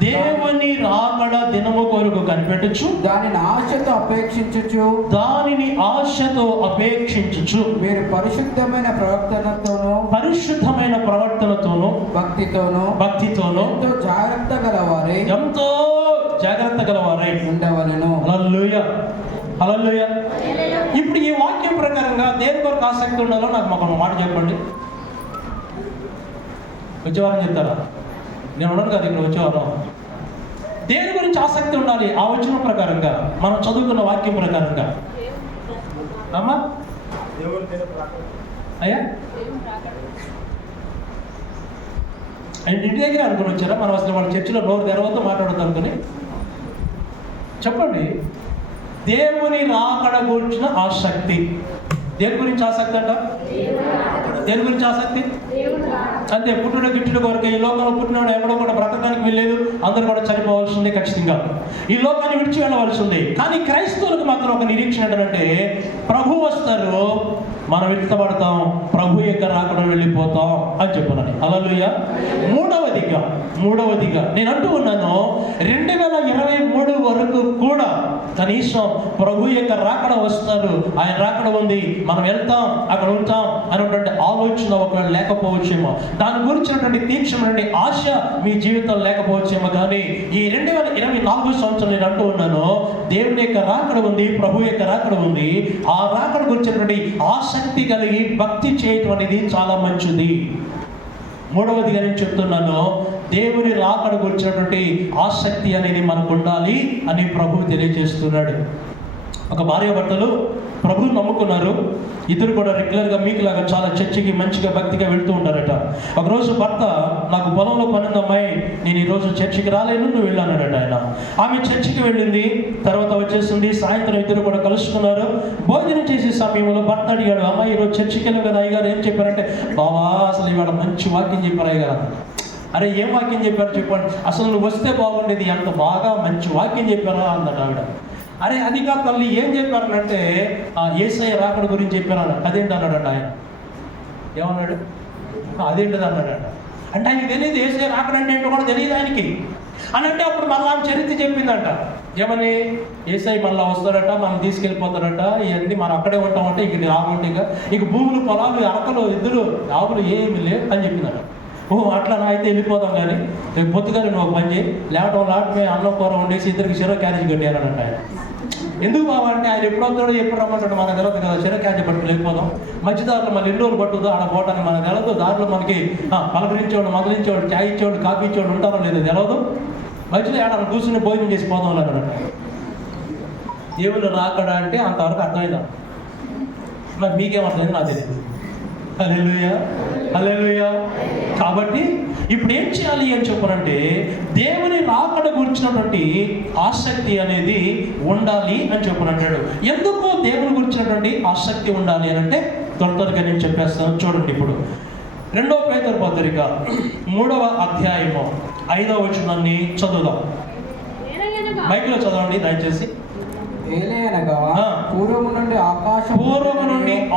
దేవుని రాకడ దినము కొరకు కనిపెట్టుచు, దానిని ఆశతో అపేక్షించుచు మీరు పరిశుద్ధమైన ప్రవర్తనతోను భక్తితోను ఎంతో జాగ్రత్త గలవారై ఉండవలెను. హల్లెలూయా. ఇప్పుడు ఈ వాక్యం ప్రకారంగా దేని కొరకు ఆసక్తి ఉండాలో నాకు ఒక మాట చెప్పండి. వచ్చేవారం చెప్తారా? నేను ఉన్నాను కదా ఇక్కడ వచ్చేవారం. దేని గురించి ఆసక్తి ఉండాలి? ఆ వచనం ప్రకారంగా, మనం చదువుకున్న వాక్యం ప్రకారంగా. అమ్మా అయ్యా ఇంటి దగ్గర అనుకుని వచ్చారా? మనం అసలు వాళ్ళ చర్చిలో నోరు తెరవతో మాట్లాడద్దు అనుకుని చెప్పండి. దేవుని రాకడ గురించిన ఆసక్తి. దేని గురించి ఆసక్తి అంట? దేని గురించి ఆసక్తి? అంతే. పుట్టుడు గిట్టుడు కొరకు ఈ లోకంలో పుట్టినవాడు ఎవడో కూడా బ్రతకడానికి వీల్లేదు, అందరూ కూడా చనిపోవాల్సిందే ఖచ్చితంగా, ఈ లోకాన్ని విడిచి వెళ్ళవలసిందే. కానీ క్రైస్తవులకు మాత్రం ఒక నిరీక్షణ ఏంటంటే ప్రభు వస్తారు, మనం ఎత్తబడతాం, ప్రభు యొక్క రాకడ వెళ్ళిపోతాం అని చెప్పున్నాను. హల్లెలూయా. మూడవదిగా నేను అంటూ ఉన్నాను, 2023 వరకు కూడా కనీసం ప్రభు యొక్క రాకడ వస్తారు, ఆయన రాకడ ఉంది, మనం వెళ్తాం, అక్కడ ఉంటాం అనేటువంటి ఆలోచన ఒకవేళ లేకపోవచ్చేమో, దాని గురించినటువంటి తీక్షణమైన ఆశ మీ జీవితంలో లేకపోవచ్చేమో. కానీ ఈ 2024 సంవత్సరం నేను అంటూ ఉన్నాను, దేవుని యొక్క రాకడ ఉంది, ప్రభు యొక్క రాకడ ఉంది. ఆ రాకడ గురించినటువంటి ఆసక్తి కలిగి భక్తి చేయటం అనేది చాలా మంచిది. మూడవదిగా నేను చెప్తున్నాను, దేవుని రాకడ గురించినటువంటి ఆసక్తి అనేది మనకు ఉండాలి అని ప్రభువు తెలియజేస్తున్నాడు. ఒక భార్యాభర్తలు ప్రభువు నమ్ముకున్నారు, ఇద్దరు కూడా రెగ్యులర్గా మీకులాగా చాలా చర్చికి మంచిగా భక్తిగా వెళ్తూ ఉంటారట. ఒకరోజు భర్త, నాకు పొలంలో పనుంది అమ్మాయి, నేను ఈరోజు చర్చికి రాలేను, నువ్వు వెళ్ళానట ఆయన. ఆమె చర్చికి వెళ్ళింది, తర్వాత వచ్చేసింది. సాయంత్రం ఇద్దరు కూడా కలుసుకున్నారు. భోజనం చేసే సమయంలో భర్త అడిగాడు, అమ్మాయి ఈరోజు చర్చికి వెళ్ళాం కదా అయ్యగారు, ఏం చెప్పారంటే, బావా అసలు ఇవాళ మంచి వాక్యం చెప్పారు అయ్యగారు. అరే ఏం వాక్యం చెప్పారు చెప్పండి, అసలు నువ్వు వస్తే బాగుండేది, అంత బాగా మంచి వాక్యం చెప్పారా అన్నట్టు ఆవిడ. అరే అది కాదు తల్లి, ఏం చెప్పారనంటే యేసయ్య రాకడ గురించి చెప్పారు. అదేంటి అన్నాడట ఆయన. ఏమన్నాడు? అదేంటిది అన్నాడట. అంటే ఆయనకి తెలియదు యేసయ్య రాకడ అంటే ఏంటో కూడా తెలియదు ఆయనకి అని. అంటే అప్పుడు మళ్ళీ ఆమె చరిత్ర చెప్పిందంట. ఏమని? యేసయ్య మళ్ళీ వస్తాడట, మనం తీసుకెళ్ళిపోతాడట, ఇవన్నీ మనం అక్కడే ఉంటామంటే ఇక రాకుంటే ఇక భూములు పొలాలు అరకలు ఇద్దరు ఆవులు ఏమి లేవు అని చెప్పిందట. అట్లా అయితే వెళ్ళిపోదాం, కానీ పొద్దుగానే నువ్వు పని చేయి, లేవటం అన్నం కూర వండేసి ఇద్దరికి చెరో క్యారేజ్ కట్టారనంట ఆయన. ఎందుకు బాబా అంటే ఆయన ఎప్పుడు వస్తాడో ఎప్పుడు రమ్మంటాడు మనకు తెలియదు కదా, చెరో క్యారేజ్ పట్టుకుని వెళ్ళిపోదాం. మధ్యదారులు మన ఎన్ని రోజులు పట్టుదో ఆడ పోవటానికి మనకు తెలదు. దారిలో మనకి పలకరించేవాడు, మొదలించేవాడు, చాయ్ ఇచ్చేవాడు, కాఫీ ఇచ్చేవాడు ఉంటారో లేదో తెలవదు. మధ్యలో ఏడాది కూర్చుని భోజనం చేసి పోదాం అన్నాడు. దేవుడు రాకడా అంటే అంతవరకు అర్థమైందా? మరి మీకేమర్థమైంది నాకు తెలియదు. హల్లెలూయా, హల్లెలూయా. కాబట్టి ఇప్పుడు ఏం చేయాలి అని చెప్పనంటే, దేవుని రాకడ గురించినటువంటి ఆసక్తి అనేది ఉండాలి అని చెప్పనంటాడు. ఎందుకు దేవుని గురించినటువంటి ఆసక్తి ఉండాలి అని అంటే త్వరగా నేను చెప్పేస్తాను. చూడండి, ఇప్పుడు 2వ పేతురు పత్రిక 3వ అధ్యాయము 5వ వచనాన్ని చదువుదాం. మైక్లో చదవండి దయచేసి. పూర్వము నుండి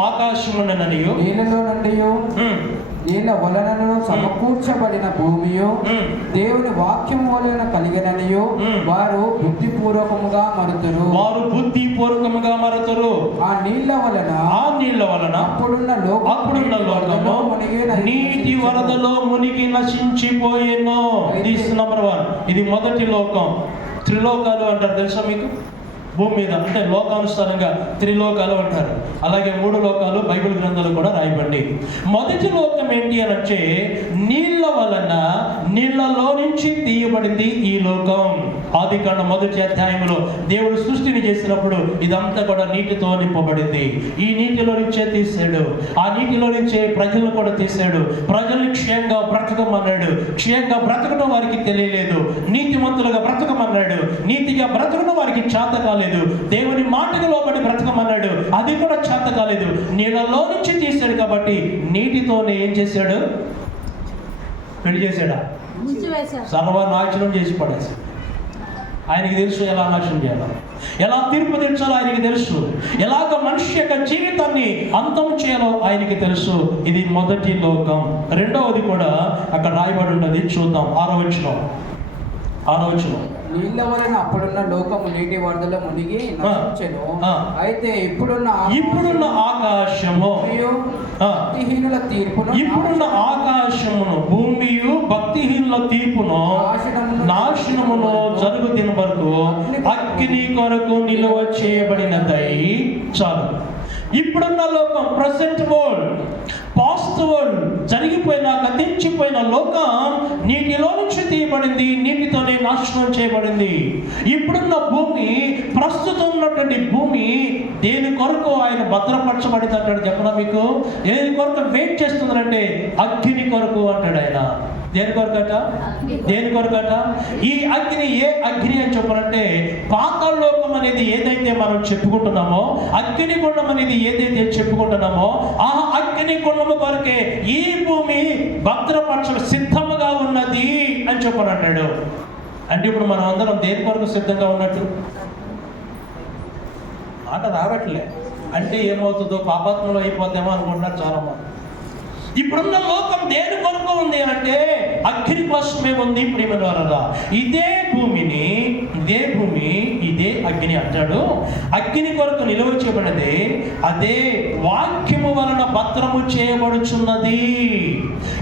ఆకాశముననియు నీళ్ళలో నుండి నీళ్ళ వలనను సమకూర్చబడిన భూమియు దేవుని వాక్యం వలన కలిగిననియు వారు బుద్ధిపూర్వకముగా మరుతురు. ఆ నీళ్ళ వలన అప్పుడున్న లోకము నీటి వరదలో మునిగి నశించిపోయేను. నంబర్ 1, ఇది మొదటి లోకం. త్రిలోకాలు అంటారు తెలుసా మీకు? భూమి మీద అంటే లోకానుసారంగా త్రిలోకాలు అంటారు. అలాగే 3 లోకాలు బైబిల్ గ్రంథాలు కూడా రాయబడి. మొదటి లోకం ఏంటి అని అంటే నీళ్ళ వలన, నీళ్లలో నుంచి తీయబడింది ఈ లోకం. ఆదికాండం 1వ అధ్యాయంలో దేవుడు సృష్టిని చేసినప్పుడు ఇదంతా కూడా నీటితో నింపబడింది. ఈ నీటిలో నుంచే తీసాడు, ఆ నీటిలో నుంచే ప్రజలను కూడా తీసాడు. ప్రజల్ని క్షేమంగా బ్రతకమన్నాడు. క్షేమంగా బ్రతకడం వారికి తెలియలేదు. నీతిమంతులుగా బ్రతకమన్నాడు. నీతిగా బ్రతకడం వారికి చేత కాలేదు. దేవుని మాటకు లోబడి బ్రతకమన్నాడు, అది కూడా చేత కాలేదు. నీళ్ళలో నుంచి తీశాడు కాబట్టి నీటితోనే ఏం చేశాడు? పెళ్లి చేశాడా? సర్వనాశనం చేసి పడేశాడు. ఆయనకి తెలుసు ఎలా నాశనం చేయాలో, ఎలా తీర్పు తెచ్చాలో ఆయనకి తెలుసు, ఎలాగ మనిషి యొక్క జీవితాన్ని అంతం చేయాలో ఆయనకి తెలుసు. ఇది మొదటి లోకం. రెండవది కూడా అక్కడ రాయబడి ఉన్నది, చూద్దాం. 6వ వచనం. నీళ్ళ వలన అప్పుడున్న లోకము నీటి వరదలో మునిగి నశించెను. అయితే ఇప్పుడున్న ఆకాశము భక్తిహీనుల తీర్పును, ఇప్పుడున్న ఆకాశమును భూమియు భక్తిహీనుల తీర్పును నాశనమును జరుగు దిన వరకు అగ్ని కొరకు నిలువ చేయబడినదై. చాలు. ఇప్పుడున్న లోకం, ప్రజెంట్ వరల్డ్, పాస్ట్ వరల్డ్, జరిగిపోయిన గతించిపోయిన లోకం నీటిలో నుంచి తీయబడింది, నీటితోనే నాశనం చేయబడింది. ఇప్పుడున్న భూమి, ప్రస్తుతం ఉన్నటువంటి భూమి దేని కొరకు ఆయన భద్రపరచబడింది అంటాడు చెప్పనా మీకు? దేని కొరకు వెయిట్ చేస్తుందంటే అగ్ని కొరకు అంటాడు ఆయన. దేని కొరకట? దేని కొరకట? ఈ అగ్ని ఏ అగ్ని అని చెప్పాలంటే పాతాళలోకం అనేది ఏదైతే మనం చెప్పుకుంటున్నామో, అగ్నిగుండం అనేది ఏదైతే చెప్పుకుంటున్నామో ఆ అగ్నిగుండము కొరకే ఈ భూమి భద్రపరచ సిద్ధముగా ఉన్నది అని చెప్పనంటాడు. అంటే ఇప్పుడు మనం అందరం దేని కొరకు సిద్ధంగా ఉన్నట్టు మాట రావట్లే. అంటే ఏమవుతుందో పాపాత్మలో అయిపోతామో అనుకుంటున్నారు చాలా మంది. ఇప్పుడున్న లోకం దేని కొరకు ఉంది అంటే అగ్ని కోసమే ఉంది ప్రియమైన వారలా. ఇదే భూమి ఇదే అగ్ని అంటాడు. అగ్ని కొరకు నిలువ చేయబడినది, అదే వాక్యము వలన భద్రము చేయబడుచున్నది.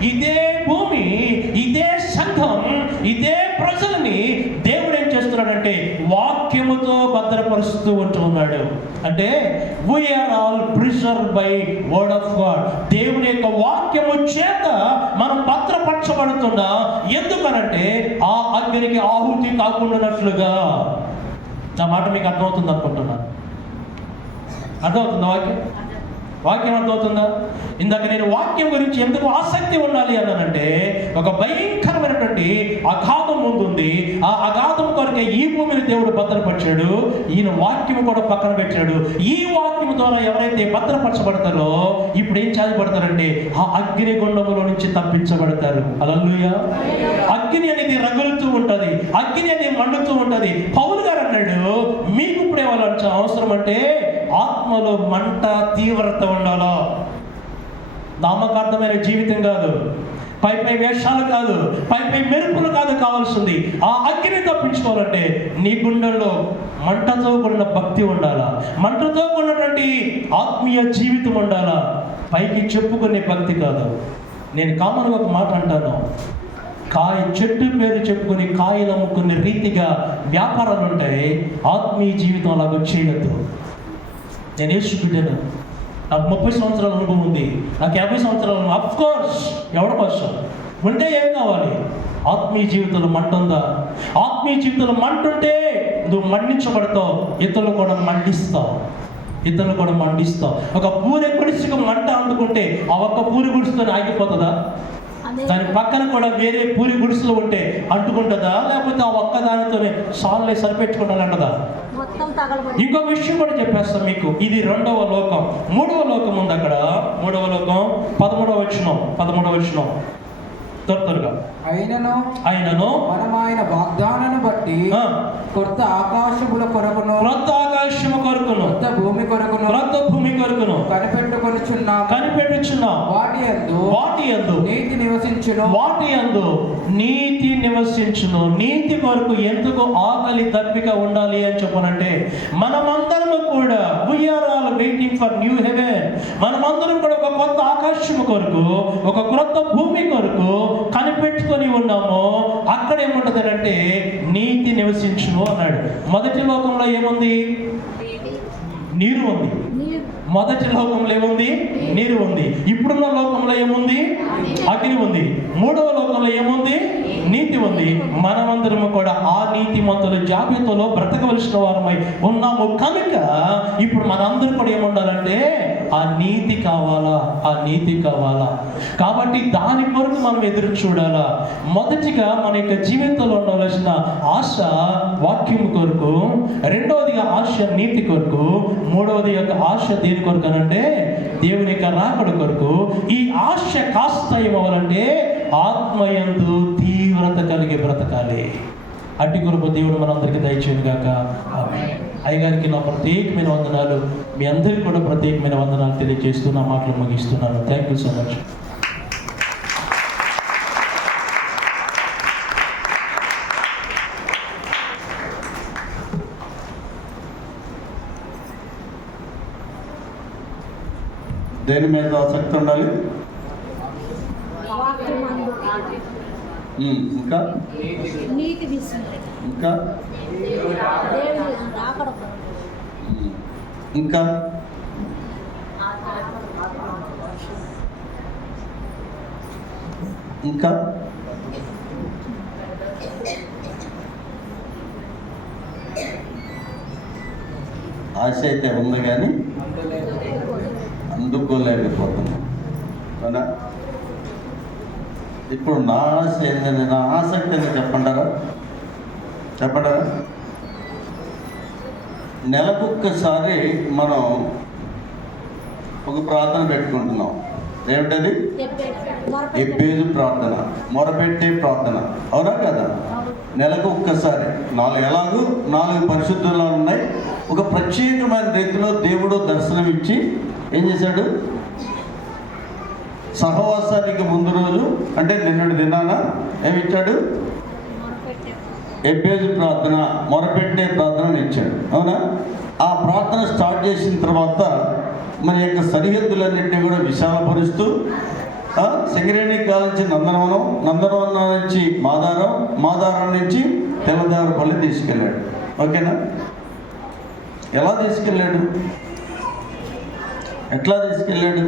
ఇదే భూమి, ఇదే సంఘం, ఇదే ప్రజల్ని దేవుడు ఏం చేస్తున్నాడంటే వాక్యముతో భద్రపరుస్తూ ఉంటున్నాడు. అంటే we are all preserved by word of God. దేవుని యొక్క వాక్యము చేత మనం భద్రపరచబడుతున్నా. ఎందుకనంటే ఆ అగ్నికి ఆహుతి కాకుండానట్లుగా. నా మాట మీకు అర్థమవుతుంది అనుకుంటున్నాను. అర్థమవుతుందా వాక్యం అర్థమవుతుందా? ఇందాక నేను వాక్యం గురించి ఎందుకు ఆసక్తి ఉండాలి అన్నానంటే ఒక భయంకరమైనటువంటి అగాధం ముందుంది. ఆ అగాధం కొరకే ఈ భూమిని దేవుడు భద్రపరిచాడు. ఈయన వాక్యము కూడా పక్కన పెట్టాడు. ఈ వాక్యం ద్వారా ఎవరైతే భద్రపరచబడతారో ఇప్పుడు ఏం చేయబడతారంటే ఆ అగ్ని గుండములో నుంచి తప్పించబడతారు. హల్లెలూయా. అగ్ని అనేది రగులుతూ ఉంటది, అగ్ని అనేది మండుతూ ఉంటది. పౌలు గారు అన్నాడు, మీకు ఇప్పుడు ఏవాలంటే అవసరం అంటే ఆత్మలో మంట, తీవ్రత ఉండాలో. నామకార్థమైన జీవితం కాదు, పై వేషాలు కాదు, పై మెరుపులు కాదు కావాల్సింది. ఆ అగ్ని తప్పించుకోవాలంటే నీ గుండెల్లో మంటతో కూడిన భక్తి ఉండాలా, మంటతో కూడినటువంటి ఆత్మీయ జీవితం ఉండాలా. పైకి చెప్పుకునే భక్తి కాదు. నేను కామన్గా ఒక మాట అంటాను, చెట్టు పేరు చెప్పుకొని కాయలు అమ్ముకునే రీతిగా వ్యాపారాలు ఉంటాయి. ఆత్మీయ జీవితం అలాగ చేయొద్దు. నేను యేసు బిడ్డను, నాకు 30 సంవత్సరాల అనుభవం ఉంది, నాకు 50 సంవత్సరాలు. అఫ్ కోర్స్ ఎవరి కోసం ఉంటే ఏం కావాలి? ఆత్మీయ జీవితంలో మంట ఉందా? ఆత్మీయ జీవితంలో మంట ఉంటే నువ్వు మండించబడతావు, ఇతరులు కూడా మండిస్తావు. ఒక పూరి గుడిసెకు మంట అందుకుంటే ఆ ఒక్క పూరి గుడిసెతో ఆగిపోతుందా? దాని పక్కన కూడా వేరే పూరి గుడిసెలు ఉంటే అంటుకుంటుందా? లేకపోతే ఆ ఒక్క దానితోనే సాల్ని సరిపెట్టుకుంటానంటదా? ఇంకో విషయం కూడా చెప్పేస్తాం మీకు. ఇది 2వ లోకం. 3వ లోకం ఉంది అక్కడ. 3వ లోకం 13వ వచనం త్వరగా. అయినను మనం ఆయన వాగ్దానాన్ని బట్టి కొత్త ఆకాశముల కొరకును, క్రొత్త ఆకాశము కొరకును, క్రొత్త భూమి కొరకును కనిపెట్టుచున్నాం. వాటి యందు నీతి నివసించును. నీతి కొరకు ఎందుకు ఆకలి దప్పిక ఉండాలి అని చెప్పనంటే మనమందరము కూడా we are all waiting for new heaven. మనమందరం కూడా ఒక కొత్త ఆకాశము కొరకు, ఒక క్రొత్త భూమి కొరకు కనిపెట్టుకొని ఉన్నాము. అక్కడ ఏముంటది అంటే నీతి నివసించును అన్నాడు. మొదటి లోకంలో ఏముంది? నీరు ఉంది. మొదటి లోకంలో ఏముంది? నీరు ఉంది. ఇప్పుడున్న లోకంలో ఏముంది? అగ్ని ఉంది. 3వ లోకంలో ఏముంది? నీతి ఉంది. మనమందరము కూడా ఆ నీతిమంతుల జాబితాలో బ్రతకవలసిన వారమై ఉన్నాము. కనుక ఇప్పుడు మనందరూ కూడా ఏముండాలంటే ఆ నీతి కావాలా. కాబట్టి దాని కొరకు మనం ఎదురు చూడాలా. మొదటిగా మన యొక్క జీవితంలో ఉండవలసిన ఆశ వాక్యం కొరకు, రెండవదిగా ఆశ నీతి కొరకు, మూడవది యొక్క ఆశ దేని కొరకు అనంటే దేవుని యొక్క రాకడ కొరకు. ఈ ఆశ కాస్త ఏమవ్వాలంటే ఆత్మయందు తీవ్రత కలిగి బ్రతకాలి. అట్టి కొరకు దేవుడు మనందరికీ దయచేయను గాక. అయ్యగారికి నా ప్రత్యేకమైన వందనాలు, మీ అందరికీ కూడా ప్రత్యేకమైన వందనాలు తెలియజేస్తూ నా మాటలు ముగిస్తున్నాను. Thank you so much. దేని మీద ఆసక్తి ఉండాలి? ఇంకా ఇంకా ఇంకా ఆశ అయితే ఉంది కానీ అందుకోలేకపోతున్నాం అవునా? ఇప్పుడు నా ఆశ ఏంటంటే, నా ఆసక్తి ఏంటో చెప్పంటారా? నెలకొక్కసారి మనం ఒక ప్రార్థన పెట్టుకుంటున్నాం. ఏమిటది? ఎబ్బేజు ప్రార్థన, మొరపెట్టే ప్రార్థన. అవునా కదా? నెలకు ఒక్కసారి 4 పరిశుద్ధులు ఉన్నాయి. ఒక ప్రత్యేకమైన రీతిలో దేవుడు దర్శనమిచ్చి ఏం చేశాడు? సహవాసానికి ముందు రోజు అంటే నిన్నటి దినాన ఏమిచ్చాడు? ఎబ్బేజు ప్రార్థన, మొరపెట్టే ప్రార్థన ఇచ్చాడు. అవునా? ఆ ప్రార్థన స్టార్ట్ చేసిన తర్వాత మన యొక్క సరిహద్దులన్నింటినీ కూడా విశాలపరుస్తూ సింగరేణి కాలించి నందనవనం, నందనవనం నుంచి మాదారం నుంచి తెల్లదారుపల్లి తీసుకెళ్ళాడు. ఓకేనా? ఎలా తీసుకెళ్ళాడు? ఎట్లా తీసుకెళ్ళాడు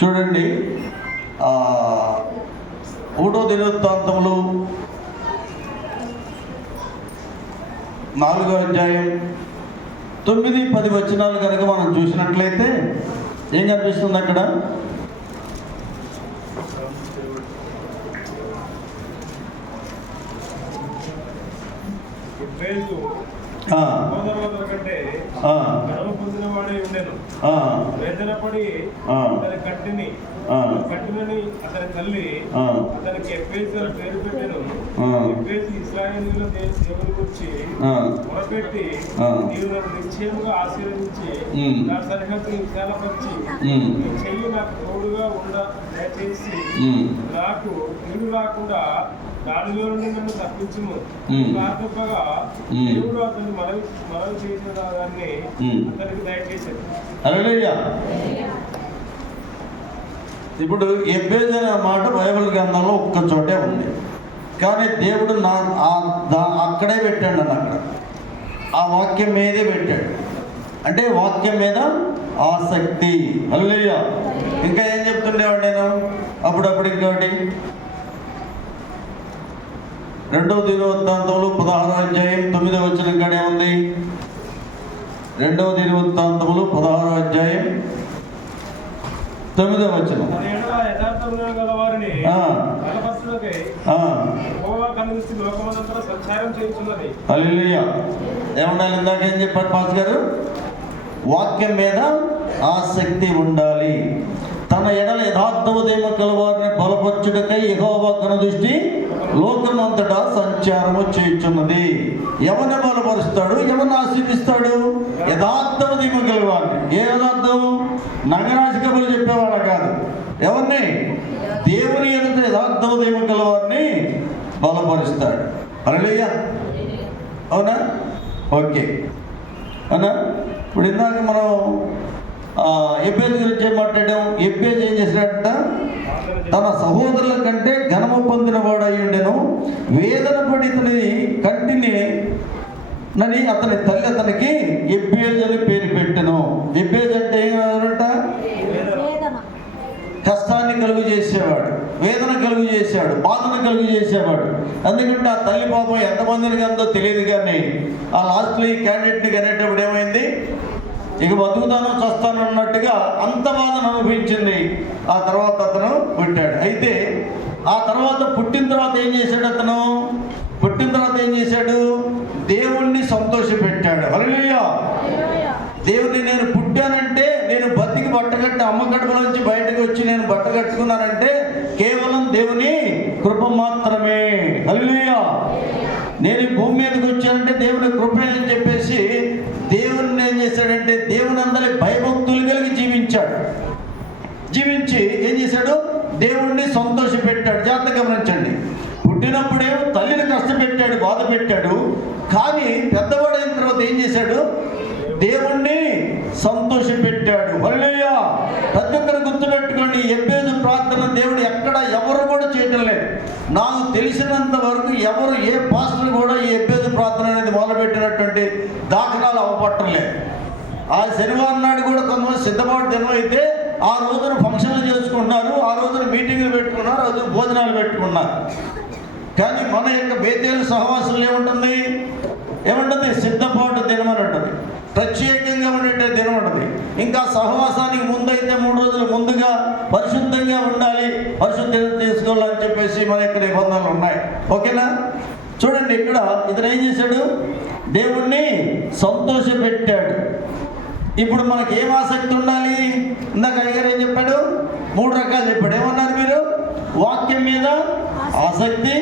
చూడండి. 1వ దినవృత్తాంతములు 4వ అధ్యాయం 9-10 వచనాలు కనుక మనం చూసినట్లయితే ఏం కనిపిస్తుంది అక్కడ? వేదనపడి అతని కట్టిని అతని తల్లి అతనికి ఎబ్బేజు అని పేరు పెట్టెను. ఎబ్బేజు ఇశ్రాయేలీయుల దేవుని గురించి మొరపెట్టి, నీవు నన్ను నిశ్చయముగా ఆశీర్వదించి నా సరిహద్దును విశాలపరిచి నీ చెయ్యి నాకు తోడుగా దయచేసి నాకు నీరు రాకుండా దానిలో నుండి నన్ను తప్పించుము. ప్రార్థనగా దేవుడు అతన్ని మనవి చేసిన దాన్ని అతనికి దయచేశాడు. హల్లెలూయా. ఇప్పుడు ఎబ్బేజు అనే మాట బైబిల్ గ్రంథంలో ఒక్క చోటే ఉంది, కానీ దేవుడు అక్కడే పెట్టాడు నన్ను. అక్కడ ఆ వాక్యం మీదే పెట్టాడు. అంటే వాక్యం మీద ఆసక్తి. హల్లెలూయా. ఇంకా ఏం చెప్తుండేవాడు నేను అప్పుడప్పుడు? ఇంకోటి 2వ దినవృత్తాంతములు 16వ అధ్యాయం 9వ వచనం కాడే ఉంది. 2వ దినవృత్తాంతములు 16వ అధ్యాయం 9వ వచనం. హల్లెలూయా. ఏముండాలి? ఇందాక ఏం చెప్పాడు పాస్ గారు? వాక్యం మీద ఆసక్తి ఉండాలి. తన ఎడల యథార్థముదేమ కలవారిని బలపరచుటకై యెహోవా కనుదృష్టి లోకమంతటా సంచారము చేయుచున్నది. ఎవరిని బలపరుస్తాడు? ఎవరిని ఆశీర్దిస్తాడు? యథార్థముదేమ కలవారిని. ఏ యథార్థం? నగరాశి కబులు చెప్పేవాళ్ళ కాదు. ఎవరిని? దేవుని ఎదుట యథార్థముదేమ కలవారిని బలపరుస్తాడు. హల్లెలూయా. అవునా? ఓకే. అవునా? ఇప్పుడు ఇందాక మనం ఎబ్బేజు గురించి ఏం మాట్లాడాం? ఎబ్బేజు ఏం చేసినట్ట? తన సహోదరుల కంటే ఘనము పొందిన వాడు అయి ఉండెను. వేదన పడి ఇతని కంటిని అతని తల్లి అతనికి ఎబ్బేజు అని పేరు పెట్టెను. ఎబ్బేజు అంటే ఏమంట? కష్టాన్ని కలుగు చేసేవాడు, వేదన కలుగు చేశాడు, బాధను కలుగు చేసేవాడు. ఎందుకంటే ఆ తల్లి పాపం ఎంతమందిని కందో తెలియదు, కానీ ఆ లాస్ట్లో ఈ క్యాండిడేట్ని కనేటప్పుడు ఏమైంది? ఇక బతుకుతాను చస్తాను అన్నట్టుగా అంత బాధను అనుభవించింది. ఆ తర్వాత అతను పుట్టాడు. అయితే ఆ తర్వాత పుట్టిన తర్వాత ఏం చేశాడు? ఏం చేశాడు? దేవుణ్ణి సంతోషపెట్టాడు. హల్లెలూయా. దేవుని నేను పుట్టానంటే, నేను బతికి బట్టగట్టి అమ్మ కడుపుల నుంచి బయటకు వచ్చి నేను బట్ట కట్టుకున్నానంటే కేవలం దేవుని కృప మాత్రమే. హల్లెలూయా. నేను భూమి మీదకి వచ్చానంటే దేవుని కృపే అని చెప్పేసి దేవుని ఏం చేశాడంటే దేవుని అందరి భయభక్తులు కలిగి జీవించి ఏం చేశాడు? దేవుణ్ణి సంతోషపెట్టాడు. జాగ్రత్తగా గమనించండి. పుట్టినప్పుడే తల్లిని కష్టపెట్టాడు, బాధ పెట్టాడు. కానీ పెద్దవాడైన తర్వాత ఏం చేశాడు? దేవుణ్ణి సంతోషపెట్టాడు. హల్లెలూయా. ప్రతి ఒక్కరు గుర్తుపెట్టుకోండి, ఎబ్బేజు ప్రార్థన దేవుడు ఎక్కడ ఎవరు కూడా చేయటం లేదు. నాకు తెలిసినంత వరకు ఎవరు ఏ పాస్టర్ కూడా ఈ ఎబ్బేజు ప్రార్థన అనేది మొదలుపెట్టినటువంటి దాఖలాలు అవపట్టం లేదు. ఆ శనివారం నాడు కూడా కొంతమంది సిద్ధపాటు దినం అయితే ఆ రోజున ఫంక్షన్లు చేసుకుంటున్నారు, ఆ రోజున మీటింగ్లు పెట్టి రోజు భోజనాలు పెట్టుకున్నారు. కానీ మన యొక్క బేతేలు సహవాసంలో ఏముంటుంది సిద్ధపాటు దినమని ఉంటుంది, ప్రత్యేకంగా ఉండే దినం ఉంటుంది. ఇంకా సహవాసానికి ముందైతే 3 రోజులు ముందుగా పరిశుద్ధంగా ఉండాలి, పరిశుద్ధత తీసుకోవాలని చెప్పేసి మన యొక్క నిబంధనలు ఉన్నాయి. ఓకేనా? చూడండి, ఇక్కడ ఇతను ఏం చేశాడు, దేవుణ్ణి సంతోషపెట్టాడు. ఇప్పుడు మనకి ఏం ఆసక్తి ఉండాలి? ఇందాక అయ్యగారు ఏం చెప్పాడు? 3 రకాలు చెప్పాడు. ఏమన్నారు మీరు? వాక్యం మీద ఆసక్తి,